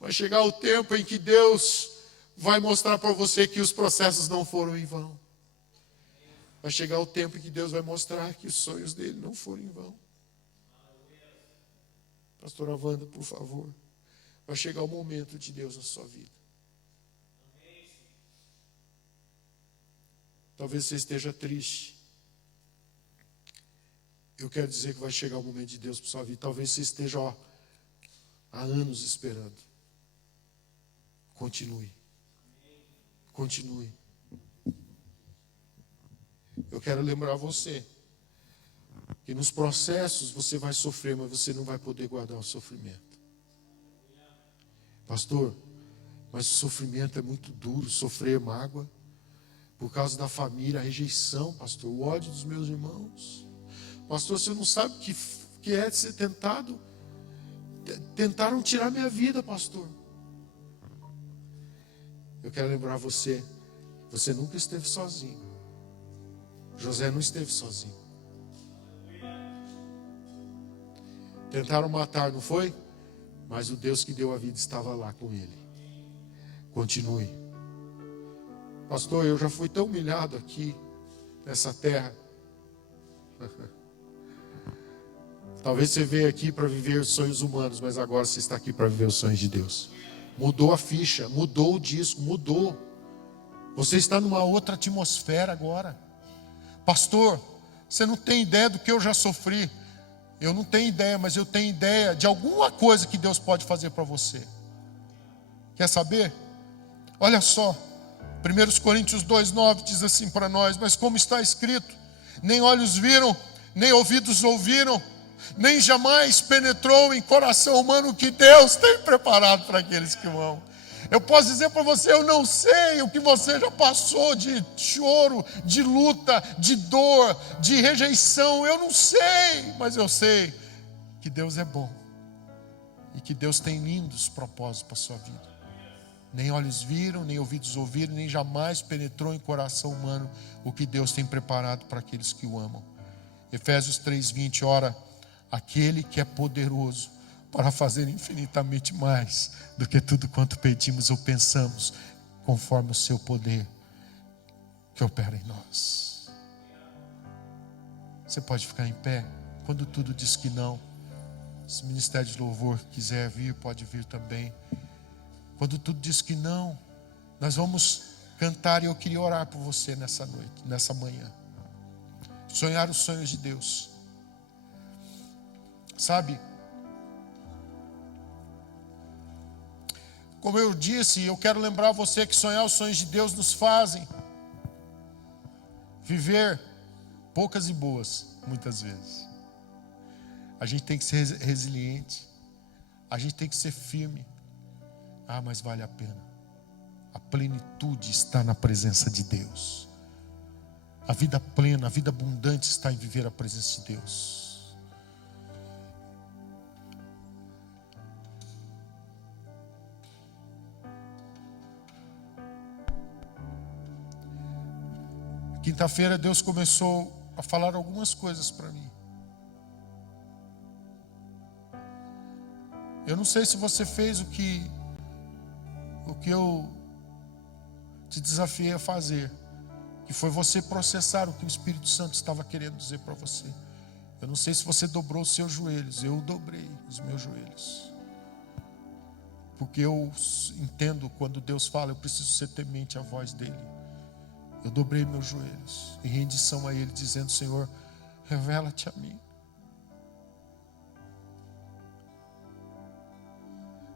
Vai chegar o tempo em que Deus vai mostrar para você que os processos não foram em vão. Vai chegar o tempo em que Deus vai mostrar que os sonhos dele não foram em vão. Pastora Wanda, por favor. Vai chegar o momento de Deus na sua vida. Talvez você esteja triste. Eu quero dizer que vai chegar o momento de Deus para sua vida. Talvez você esteja há anos esperando. Continue. Continue. Eu quero lembrar você que nos processos você vai sofrer, mas você não vai poder guardar o sofrimento. Pastor, Mas o sofrimento é muito duro, sofrer mágoa. Por causa da família, a rejeição, pastor, o ódio dos meus irmãos. Pastor, você não sabe o que é de ser tentado? Tentaram tirar minha vida, pastor. Eu quero lembrar você, você nunca esteve sozinho. José não esteve sozinho. Tentaram matar, não foi? Mas o Deus que deu a vida estava lá com ele. Continue. Pastor, eu já fui tão humilhado aqui, nessa terra. Talvez você veio aqui para viver os sonhos humanos, mas agora você está aqui para viver os sonhos de Deus. Mudou a ficha, mudou o disco, mudou. Você está numa outra atmosfera agora. Pastor, você não tem ideia do que eu já sofri. Eu não tenho ideia, mas eu tenho ideia de alguma coisa que Deus pode fazer para você. Quer saber? Olha só, 1 Coríntios 2,9 diz assim para nós: mas como está escrito, nem olhos viram, nem ouvidos ouviram, nem jamais penetrou em coração humano o que Deus tem preparado para aqueles que o amam. Eu posso dizer para você, eu não sei o que você já passou de choro, de luta, de dor, de rejeição, eu não sei, mas eu sei que Deus é bom e que Deus tem lindos propósitos para a sua vida. Nem olhos viram, nem ouvidos ouviram, nem jamais penetrou em coração humano o que Deus tem preparado para aqueles que o amam. Efésios 3:20, ora, aquele que é poderoso para fazer infinitamente mais do que tudo quanto pedimos ou pensamos, conforme o seu poder que opera em nós. Você pode ficar em pé quando tudo diz que não. Se o ministério de louvor quiser vir, pode vir também. Quando tudo diz que não, nós vamos cantar, e eu queria orar por você nessa noite, nessa manhã. Sonhar os sonhos de Deus. Sabe? Como eu disse, eu quero lembrar você que sonhar os sonhos de Deus nos fazem viver poucas e boas, muitas vezes. A gente tem que ser resiliente. A gente tem que ser firme. Ah, mas vale a pena. A plenitude está na presença de Deus. A vida plena, a vida abundante está em viver a presença de Deus. Quinta-feira Deus começou a falar algumas coisas para mim. Eu não sei se você fez o que eu te desafiei a fazer, que foi você processar o que o Espírito Santo estava querendo dizer para você. Eu não sei se você dobrou os seus joelhos. Eu dobrei os meus joelhos, porque eu entendo quando Deus fala, eu preciso ser temente à voz dele. Eu dobrei meus joelhos em rendição a ele, dizendo: Senhor, revela-te a mim.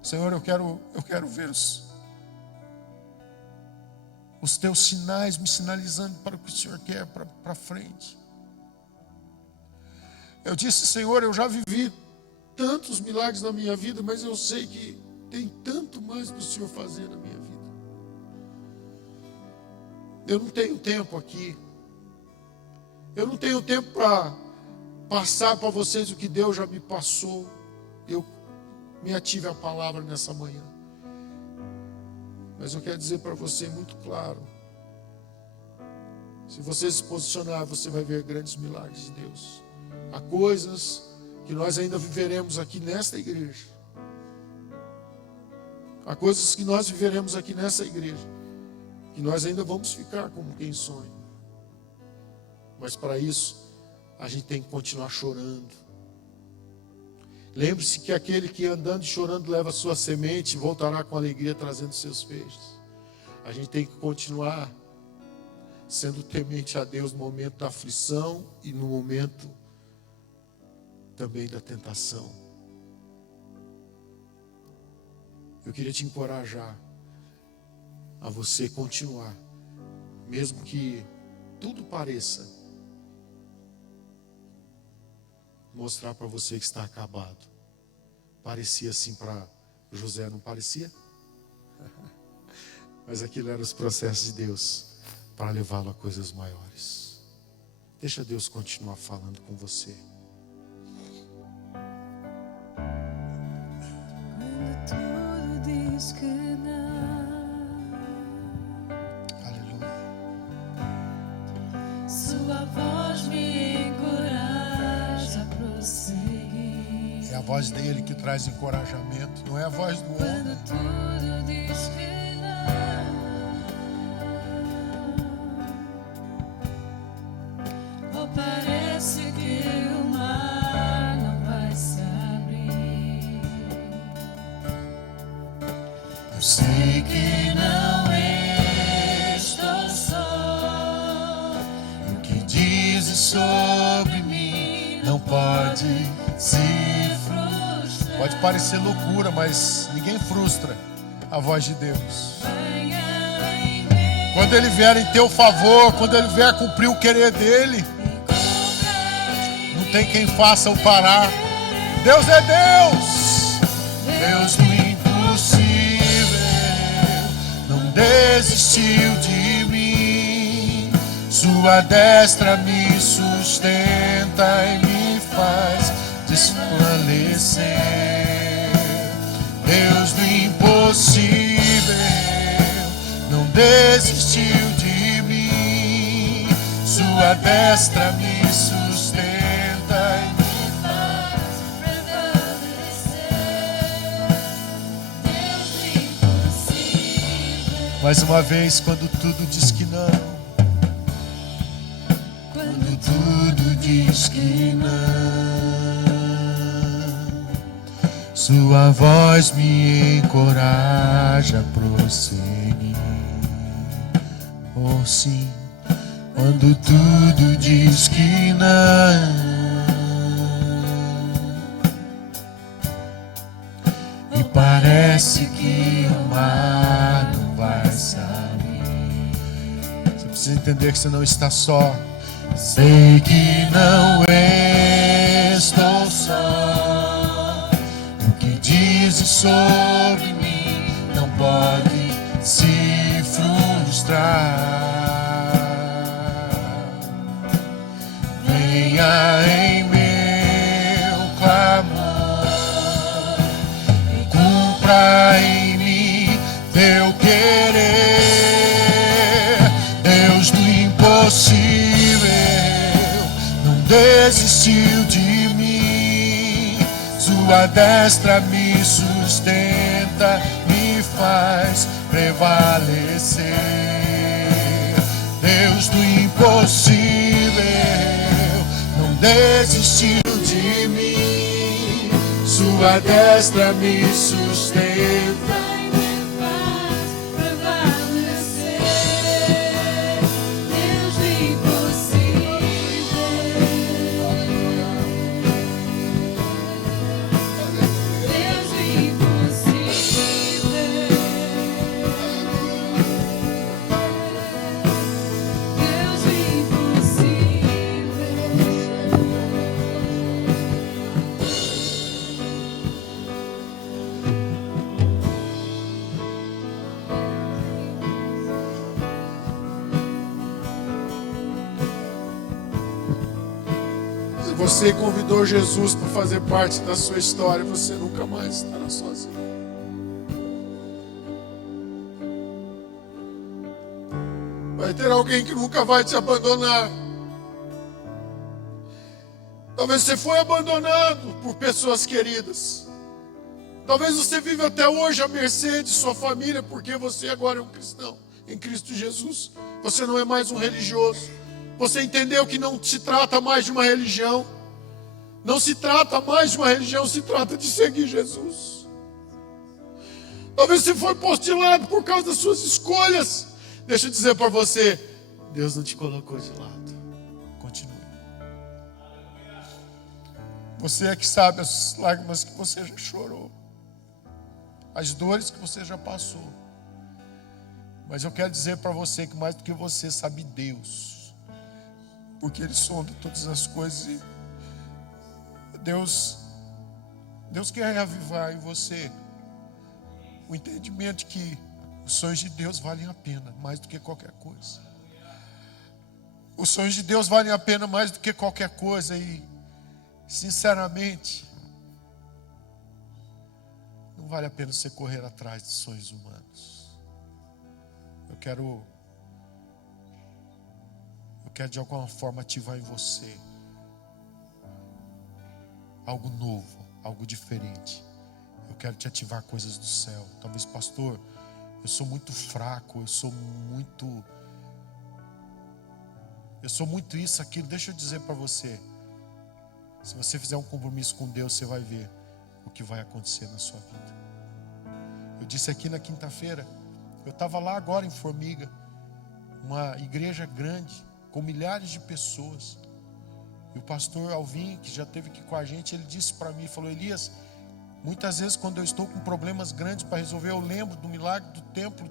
Senhor, eu quero ver os teus sinais me sinalizando para o que o Senhor quer para frente. Eu disse: Senhor, eu já vivi tantos milagres na minha vida, mas eu sei que tem tanto mais para o Senhor fazer na minha vida. Eu não tenho tempo aqui. Eu não tenho tempo para passar para vocês o que Deus já me passou. Eu me ative a palavra nessa manhã. Mas eu quero dizer para você muito claro: se você se posicionar, você vai ver grandes milagres de Deus. Há coisas que nós ainda viveremos aqui nesta igreja. Há coisas que nós viveremos aqui nessa igreja, que nós ainda vamos ficar como quem sonha. Mas para isso, a gente tem que continuar chorando. Lembre-se que aquele que andando e chorando leva a sua semente, voltará com alegria trazendo seus feixes. A gente tem que continuar sendo temente a Deus no momento da aflição e no momento também da tentação. Eu queria te encorajar a você continuar, mesmo que tudo pareça mostrar para você que está acabado. Parecia assim para José, não parecia? Mas aquilo eram os processos de Deus para levá-lo a coisas maiores. Deixa Deus continuar falando com você. Quando tudo diz que não, Aleluia. sua voz me encoraja a prosseguir. É a voz dele que traz encorajamento, não é a voz do homem. Quando tudo diz que não, ou parece que o mar não vai se abrir. Eu sei Que não estou só. o que dizes sobre mim não pode se Frustrar. Pode parecer loucura, mas ninguém frustra a voz de Deus. Venha em mim, Quando ele vier em teu favor, quando ele vier cumprir o querer dele, não tem quem faça o parar. Deus é Deus, Deus do impossível, não desistiu de mim. Sua destra me sustenta e me faz resplandecer. Deus do impossível não desistiu de mim. Sua destra me sustenta e me faz prevalecer. Deus do impossível. mais uma vez, quando tudo diz que não, quando tudo diz que não, sua voz me encoraja a prosseguir. Oh sim, quando tudo diz que não, e parece que o mar não vai sair. Você precisa entender que você não está só. Sei que não estou só. O que dizes sobre mim não pode se frustrar. Venha em meu clamor e cumpra em mim teu querer. Deus do impossível não desistiu de mim. Sua destra me sustenta, me faz prevalecer. Deus do impossível não desistiu de mim. Sua destra me sustenta. Se você convidou Jesus para fazer parte da sua história, você nunca mais estará sozinho. Vai ter alguém que nunca vai te abandonar. Talvez você foi abandonado por pessoas queridas. Talvez você vive até hoje à mercê de sua família, porque você agora é um cristão em Cristo Jesus. Você não é mais um religioso. Você entendeu que não se trata mais de uma religião. Não se trata mais de uma religião, se trata de seguir Jesus. Talvez você foi postilado por causa das suas escolhas. Deixa eu dizer para você, Deus não te colocou de lado. Continue. Você é que sabe as lágrimas que você já chorou, as dores que você já passou. Mas eu quero dizer para você que mais do que você sabe Deus, porque Ele sonda todas as coisas e Deus quer reavivar em você o entendimento que Os sonhos de Deus valem a pena mais do que qualquer coisa. Os sonhos de Deus valem a pena mais do que qualquer coisa. E, sinceramente, não vale a pena você correr atrás de sonhos humanos. Eu quero de alguma forma ativar em você algo novo, algo diferente. Eu quero te ativar coisas do céu. Talvez, pastor, eu sou muito fraco, eu sou muito isso, aquilo. Deixa eu dizer para você, se você fizer um compromisso com Deus, você vai ver o que vai acontecer na sua vida. Eu disse aqui na quinta-feira, eu estava lá agora em Formiga, uma igreja grande, com milhares de pessoas. E o pastor Alvin, que já esteve aqui com a gente, ele disse para mim, falou: Elias, muitas vezes quando eu estou com problemas grandes para resolver, eu lembro do milagre do templo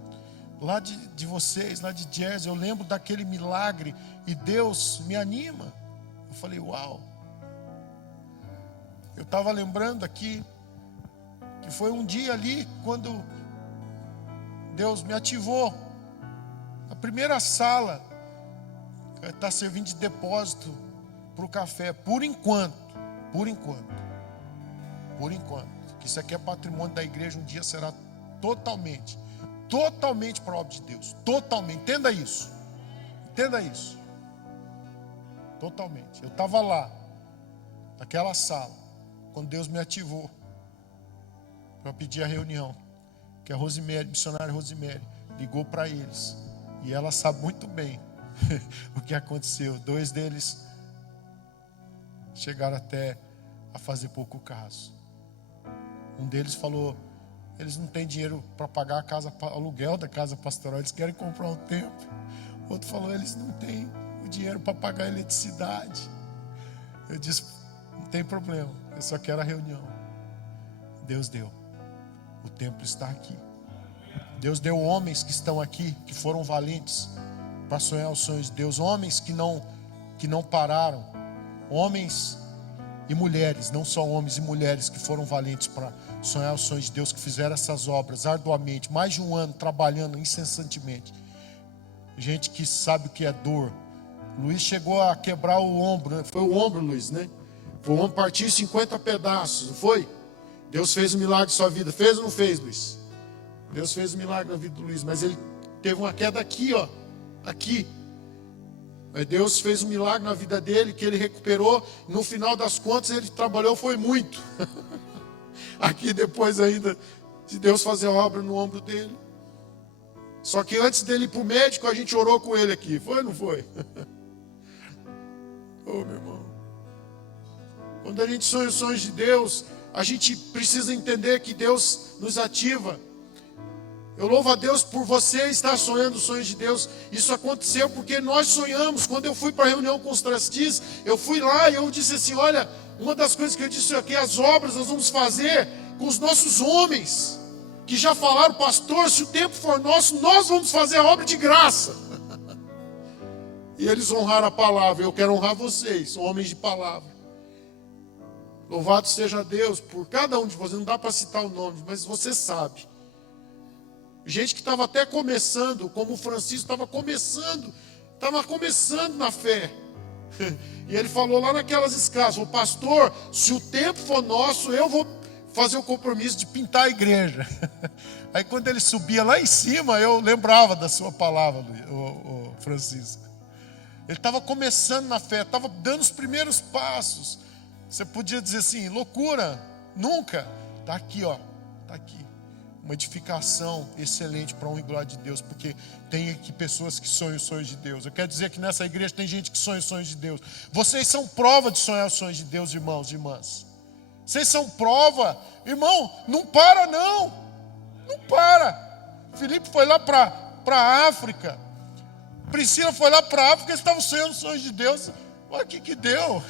lá de vocês, lá de Jersey, eu lembro daquele milagre e Deus me anima. Eu falei: uau. Eu estava lembrando aqui que foi um dia ali quando Deus me ativou. A primeira sala está servindo de depósito para o café, por enquanto, que isso aqui é patrimônio da igreja, um dia será totalmente para a obra de Deus, totalmente, entenda isso, totalmente. Eu estava lá, naquela sala, quando Deus me ativou para pedir a reunião, que a Rosemary, missionária Rosemary, ligou para eles, e ela sabe muito bem o que aconteceu. 2 deles chegaram até a fazer pouco caso. Um deles falou: eles não têm dinheiro para pagar a casa, aluguel da casa pastoral, eles querem comprar um templo. Outro falou: eles não têm o dinheiro para pagar a eletricidade. Eu disse: não tem problema, eu só quero a reunião. Deus deu. O templo está aqui. Deus deu homens que estão aqui, que foram valentes para sonhar os sonhos de Deus, homens que não pararam, homens e mulheres, não só homens e mulheres que foram valentes para sonhar os sonhos de Deus, que fizeram essas obras arduamente, mais de um ano trabalhando incessantemente. Gente que sabe o que é dor. Luiz chegou a quebrar o ombro, né? Foi o ombro, Luiz, né? Foi o ombro, partiu em 50 pedaços, não foi? Deus fez um milagre em sua vida. Fez ou não fez, Luiz? Deus fez um milagre na vida do Luiz, mas ele teve uma queda aqui, ó. Aqui. Mas Deus fez um milagre na vida dele, que ele recuperou. No final das contas, ele trabalhou, foi muito. Aqui depois ainda de Deus fazer a obra no ombro dele. Só que antes dele ir para o médico, a gente orou com ele aqui. Foi ou não foi? Ô, meu irmão. Quando a gente sonha os sonhos de Deus, a gente precisa entender que Deus nos ativa. Eu louvo a Deus por você estar sonhando os sonhos de Deus. Isso aconteceu porque nós sonhamos. Quando eu fui para a reunião com os trustees, eu fui lá e eu disse assim: olha, uma das coisas que eu disse aqui, as obras nós vamos fazer com os nossos homens, que já falaram: pastor, se o tempo for nosso, nós vamos fazer a obra de graça. E eles honraram a palavra. Eu quero honrar vocês, homens de palavra. Louvado seja Deus por cada um de vocês. Não dá para citar o nome, mas você sabe. Gente que estava até começando, como o Francisco estava começando na fé. E ele falou lá naquelas escadas: falou: pastor, se o tempo for nosso, eu vou fazer o compromisso de pintar a igreja. Aí quando ele subia lá em cima, eu lembrava da sua palavra, o Francisco. Ele estava começando na fé, estava dando os primeiros passos. Você podia dizer assim: loucura, nunca. Está aqui, ó, está aqui. Uma edificação excelente para a honra e glória de Deus, porque tem aqui pessoas que sonham os sonhos de Deus. Eu quero dizer que nessa igreja tem gente que sonha os sonhos de Deus. Vocês são prova de sonhar os sonhos de Deus, irmãos e irmãs. Vocês são prova. Irmão, não para não. Não para. Felipe foi lá para a África. Priscila foi lá para a África, eles estavam sonhando os sonhos de Deus. Olha o que deu.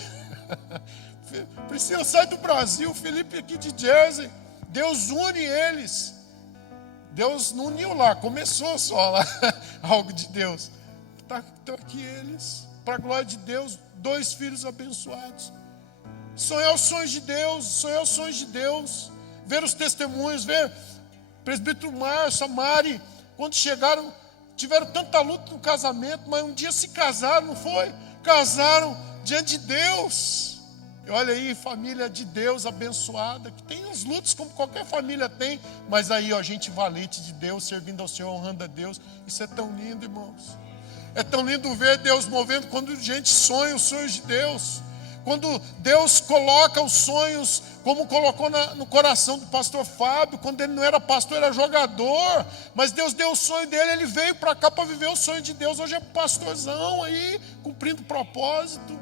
Priscila sai do Brasil, Felipe aqui de Jersey. Deus une eles. Deus não uniu lá, começou só lá algo de Deus. Estão aqui eles, para a glória de Deus, 2 filhos abençoados. Sonhar os sonhos de Deus, ver os testemunhos, ver presbítero Márcio, a Mari, quando chegaram, tiveram tanta luta no casamento, mas um dia se casaram, não foi? Casaram diante de Deus. E olha aí, família de Deus abençoada, que tem os lutos como qualquer família tem, mas aí, ó, gente valente de Deus, servindo ao Senhor, honrando a Deus. Isso é tão lindo, irmãos. É tão lindo ver Deus movendo quando a gente sonha os sonhos de Deus. Quando Deus coloca os sonhos, como colocou no coração do pastor Fábio, quando ele não era pastor, era jogador, mas Deus deu o sonho dele, ele veio para cá para viver o sonho de Deus. Hoje é pastorzão aí, cumprindo o propósito.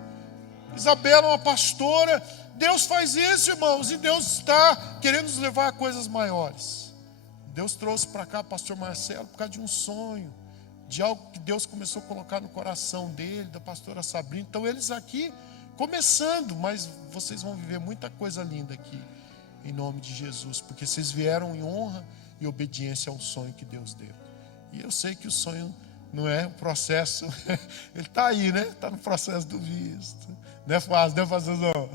Isabela é uma pastora. Deus faz isso, irmãos, e Deus está querendo nos levar a coisas maiores. Deus trouxe para cá o pastor Marcelo por causa de um sonho, de algo que Deus começou a colocar no coração dele, da pastora Sabrina. Então eles aqui começando, mas vocês vão viver muita coisa linda aqui, em nome de Jesus, porque vocês vieram em honra e obediência ao sonho que Deus deu. E eu sei que o sonho não é um processo, ele está aí, né? Está no processo do visto. Não é fácil, não é fácil não.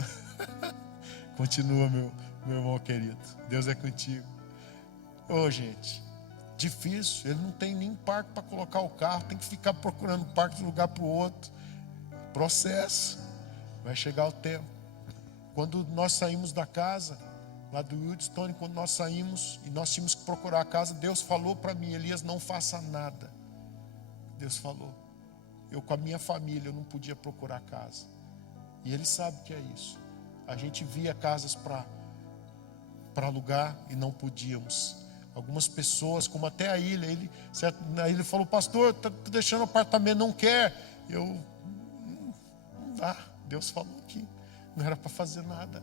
Continua, meu irmão querido. Deus é contigo. Ô, gente, difícil. Ele não tem nem parque para colocar o carro, tem que ficar procurando parque de um lugar para o outro. Processo. Vai chegar o tempo. Quando nós saímos da casa, lá do Woodstone, quando nós saímos e nós tínhamos que procurar a casa, Deus falou para mim: Elias, não faça nada. Deus falou. Eu com a minha família, eu não podia procurar casa. E Ele sabe o que é isso. A gente via casas para alugar e não podíamos. Algumas pessoas, como até a ilha, ele falou: pastor, está deixando o apartamento, não quer. Não dá. Deus falou que não era para fazer nada.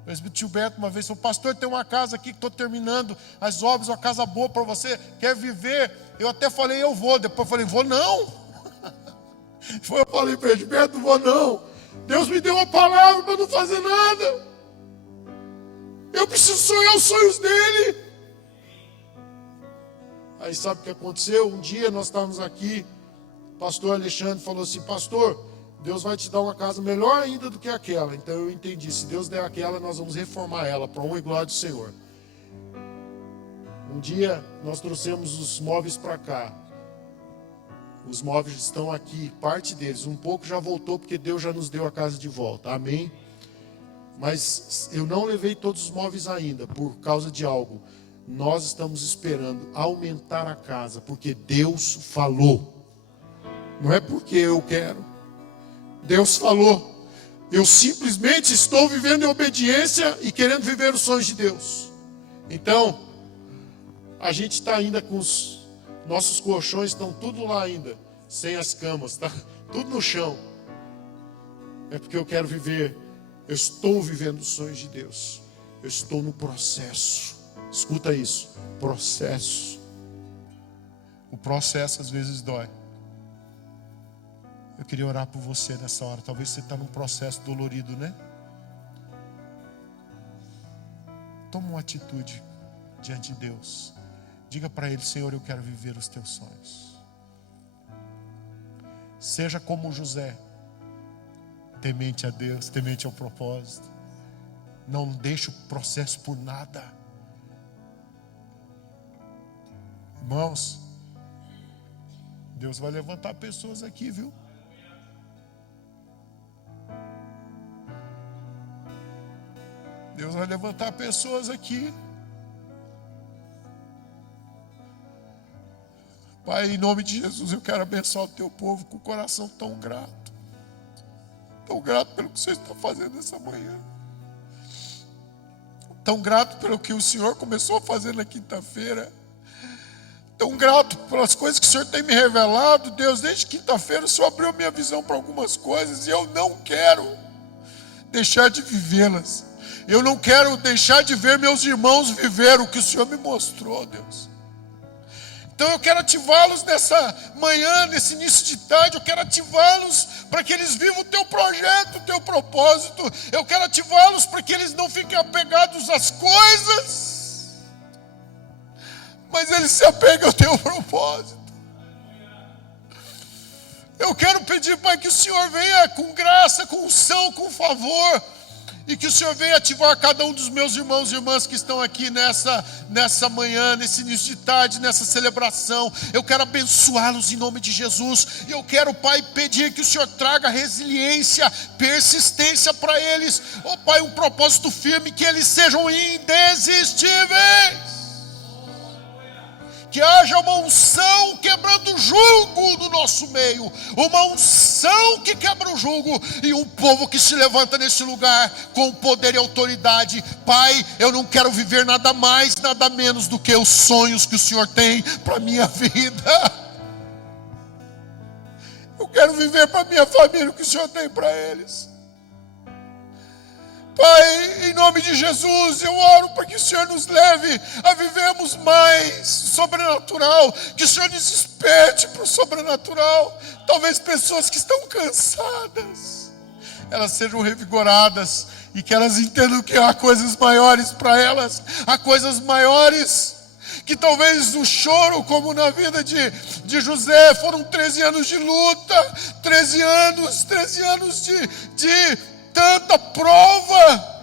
O presbítero Gilberto uma vez falou: pastor, tem uma casa aqui que estou terminando as obras, uma casa boa para você, quer viver? Eu até falei: eu vou. Depois eu falei: vou não. Eu falei para ele: Gilberto, não vou não. Deus me deu uma palavra para não fazer nada. Eu preciso sonhar os sonhos dele. Aí sabe o que aconteceu? Um dia nós estávamos aqui, o pastor Alexandre falou assim: pastor, Deus vai te dar uma casa melhor ainda do que aquela. Então eu entendi, se Deus der aquela, nós vamos reformar ela para honra e glória do Senhor. Um dia nós trouxemos os móveis para cá. Os móveis estão aqui, parte deles, um pouco já voltou, porque Deus já nos deu a casa de volta, amém? Mas eu não levei todos os móveis ainda, por causa de algo. Nós estamos esperando aumentar a casa, porque Deus falou. Não é porque eu quero. Deus falou. Eu simplesmente estou vivendo em obediência e querendo viver os sonhos de Deus. Então, a gente está ainda com os nossos colchões, estão tudo lá ainda, sem as camas, tá? Tudo no chão. É porque eu quero viver, eu estou vivendo os sonhos de Deus. Eu estou no processo. Escuta isso, processo. O processo às vezes dói. Eu queria orar por você nessa hora. Talvez você está num processo dolorido, né? Toma uma atitude diante de Deus. Diga para Ele: Senhor, eu quero viver os teus sonhos. Seja como José, temente a Deus, temente ao propósito. Não deixe o processo por nada. Irmãos, Deus vai levantar pessoas aqui, viu? Deus vai levantar pessoas aqui. Pai, em nome de Jesus, eu quero abençoar o teu povo com o coração tão grato. Tão grato pelo que o Senhor está fazendo essa manhã. Tão grato pelo que o Senhor começou a fazer na quinta-feira. Tão grato pelas coisas que o Senhor tem me revelado. Deus, desde quinta-feira o Senhor abriu a minha visão para algumas coisas e eu não quero deixar de vivê-las. Eu não quero deixar de ver meus irmãos viver o que o Senhor me mostrou, Deus. Então eu quero ativá-los nessa manhã, nesse início de tarde. Eu quero ativá-los para que eles vivam o teu projeto, o teu propósito. Eu quero ativá-los para que eles não fiquem apegados às coisas, mas eles se apegam ao teu propósito. Eu quero pedir, Pai, que o Senhor venha com graça, com unção, com favor, E que o Senhor venha ativar cada um dos meus irmãos e irmãs que estão aqui nessa manhã, nesse início de tarde, nessa celebração. Eu quero abençoá-los em nome de Jesus. E eu quero, Pai, pedir que o Senhor traga resiliência, persistência para eles. Ó Pai, um propósito firme, que eles sejam indesistíveis. Que haja uma unção quebrando o jugo no nosso meio. Uma unção que quebra o jugo. E um povo que se levanta nesse lugar com poder e autoridade. Pai, eu não quero viver nada mais, nada menos do que os sonhos que o Senhor tem para a minha vida. Eu quero viver para a minha família o que o Senhor tem para eles. Pai, em nome de Jesus, eu oro para que o Senhor nos leve a vivermos mais sobrenatural, que o Senhor nos desperte para o sobrenatural. Talvez pessoas que estão cansadas, elas sejam revigoradas e que elas entendam que há coisas maiores para elas, há coisas maiores. Que talvez o choro, como na vida de José, foram 13 anos de luta, 13 anos de tanta prova.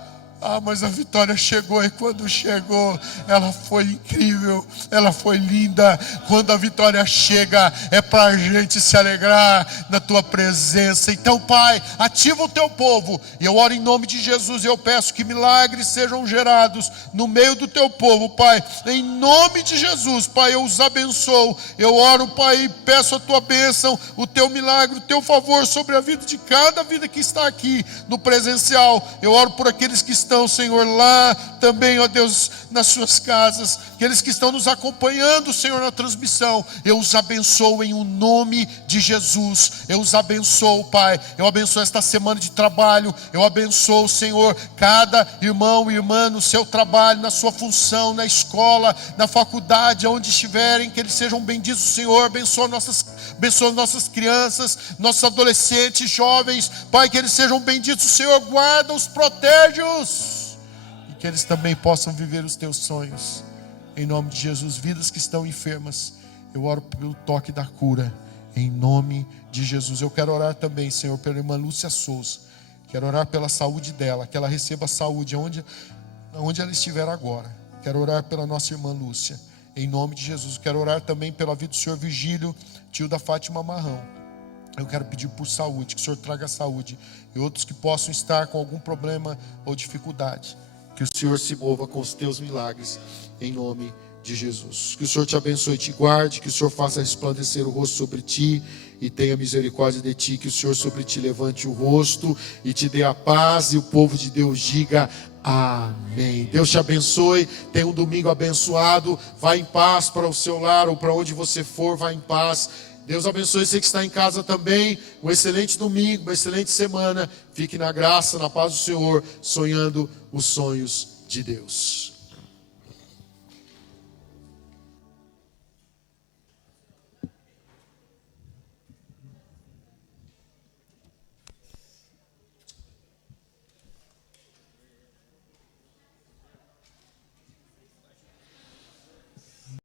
Mas a vitória chegou, e quando chegou, ela foi incrível, ela foi linda. Quando a vitória chega, é para a gente se alegrar na tua presença. Então, Pai, ativa o teu povo, e eu oro em nome de Jesus, e eu peço que milagres sejam gerados no meio do teu povo, Pai, em nome de Jesus. Pai, eu os abençoo, eu oro, Pai, e peço a tua bênção, o teu milagre, o teu favor sobre a vida de cada vida que está aqui no presencial. Eu oro por aqueles que estão, Senhor, lá também, ó Deus, nas suas casas, aqueles que estão nos acompanhando, Senhor, na transmissão. Eu os abençoo em o nome de Jesus. Eu os abençoo, Pai. Eu abençoo esta semana de trabalho. Eu abençoo, Senhor, cada irmão e irmã no seu trabalho, na sua função, na escola, na faculdade, onde estiverem, que eles sejam benditos, Senhor. Abençoa nossas crianças, nossos adolescentes, jovens, Pai, que eles sejam benditos, Senhor. Guarda-os, protege-os, e que eles também possam viver os teus sonhos. Em nome de Jesus, vidas que estão enfermas, eu oro pelo toque da cura, em nome de Jesus. Eu quero orar também, Senhor, pela irmã Lúcia Souza. Quero orar pela saúde dela, que ela receba saúde onde ela estiver agora. Quero orar pela nossa irmã Lúcia, em nome de Jesus. Quero orar também pela vida do Senhor Virgílio, tio da Fátima Marrão. Eu quero pedir por saúde, que o Senhor traga saúde, e outros que possam estar com algum problema ou dificuldade. Que o Senhor se mova com os teus milagres, em nome de Jesus. Que o Senhor te abençoe e te guarde, que o Senhor faça resplandecer o rosto sobre ti e tenha misericórdia de ti, que o Senhor sobre ti levante o rosto e te dê a paz, e o povo de Deus diga amém. Deus te abençoe, tenha um domingo abençoado, vá em paz para o seu lar ou para onde você for, vá em paz. Deus abençoe você que está em casa também. Um excelente domingo, uma excelente semana. Fique na graça, na paz do Senhor, sonhando os sonhos de Deus.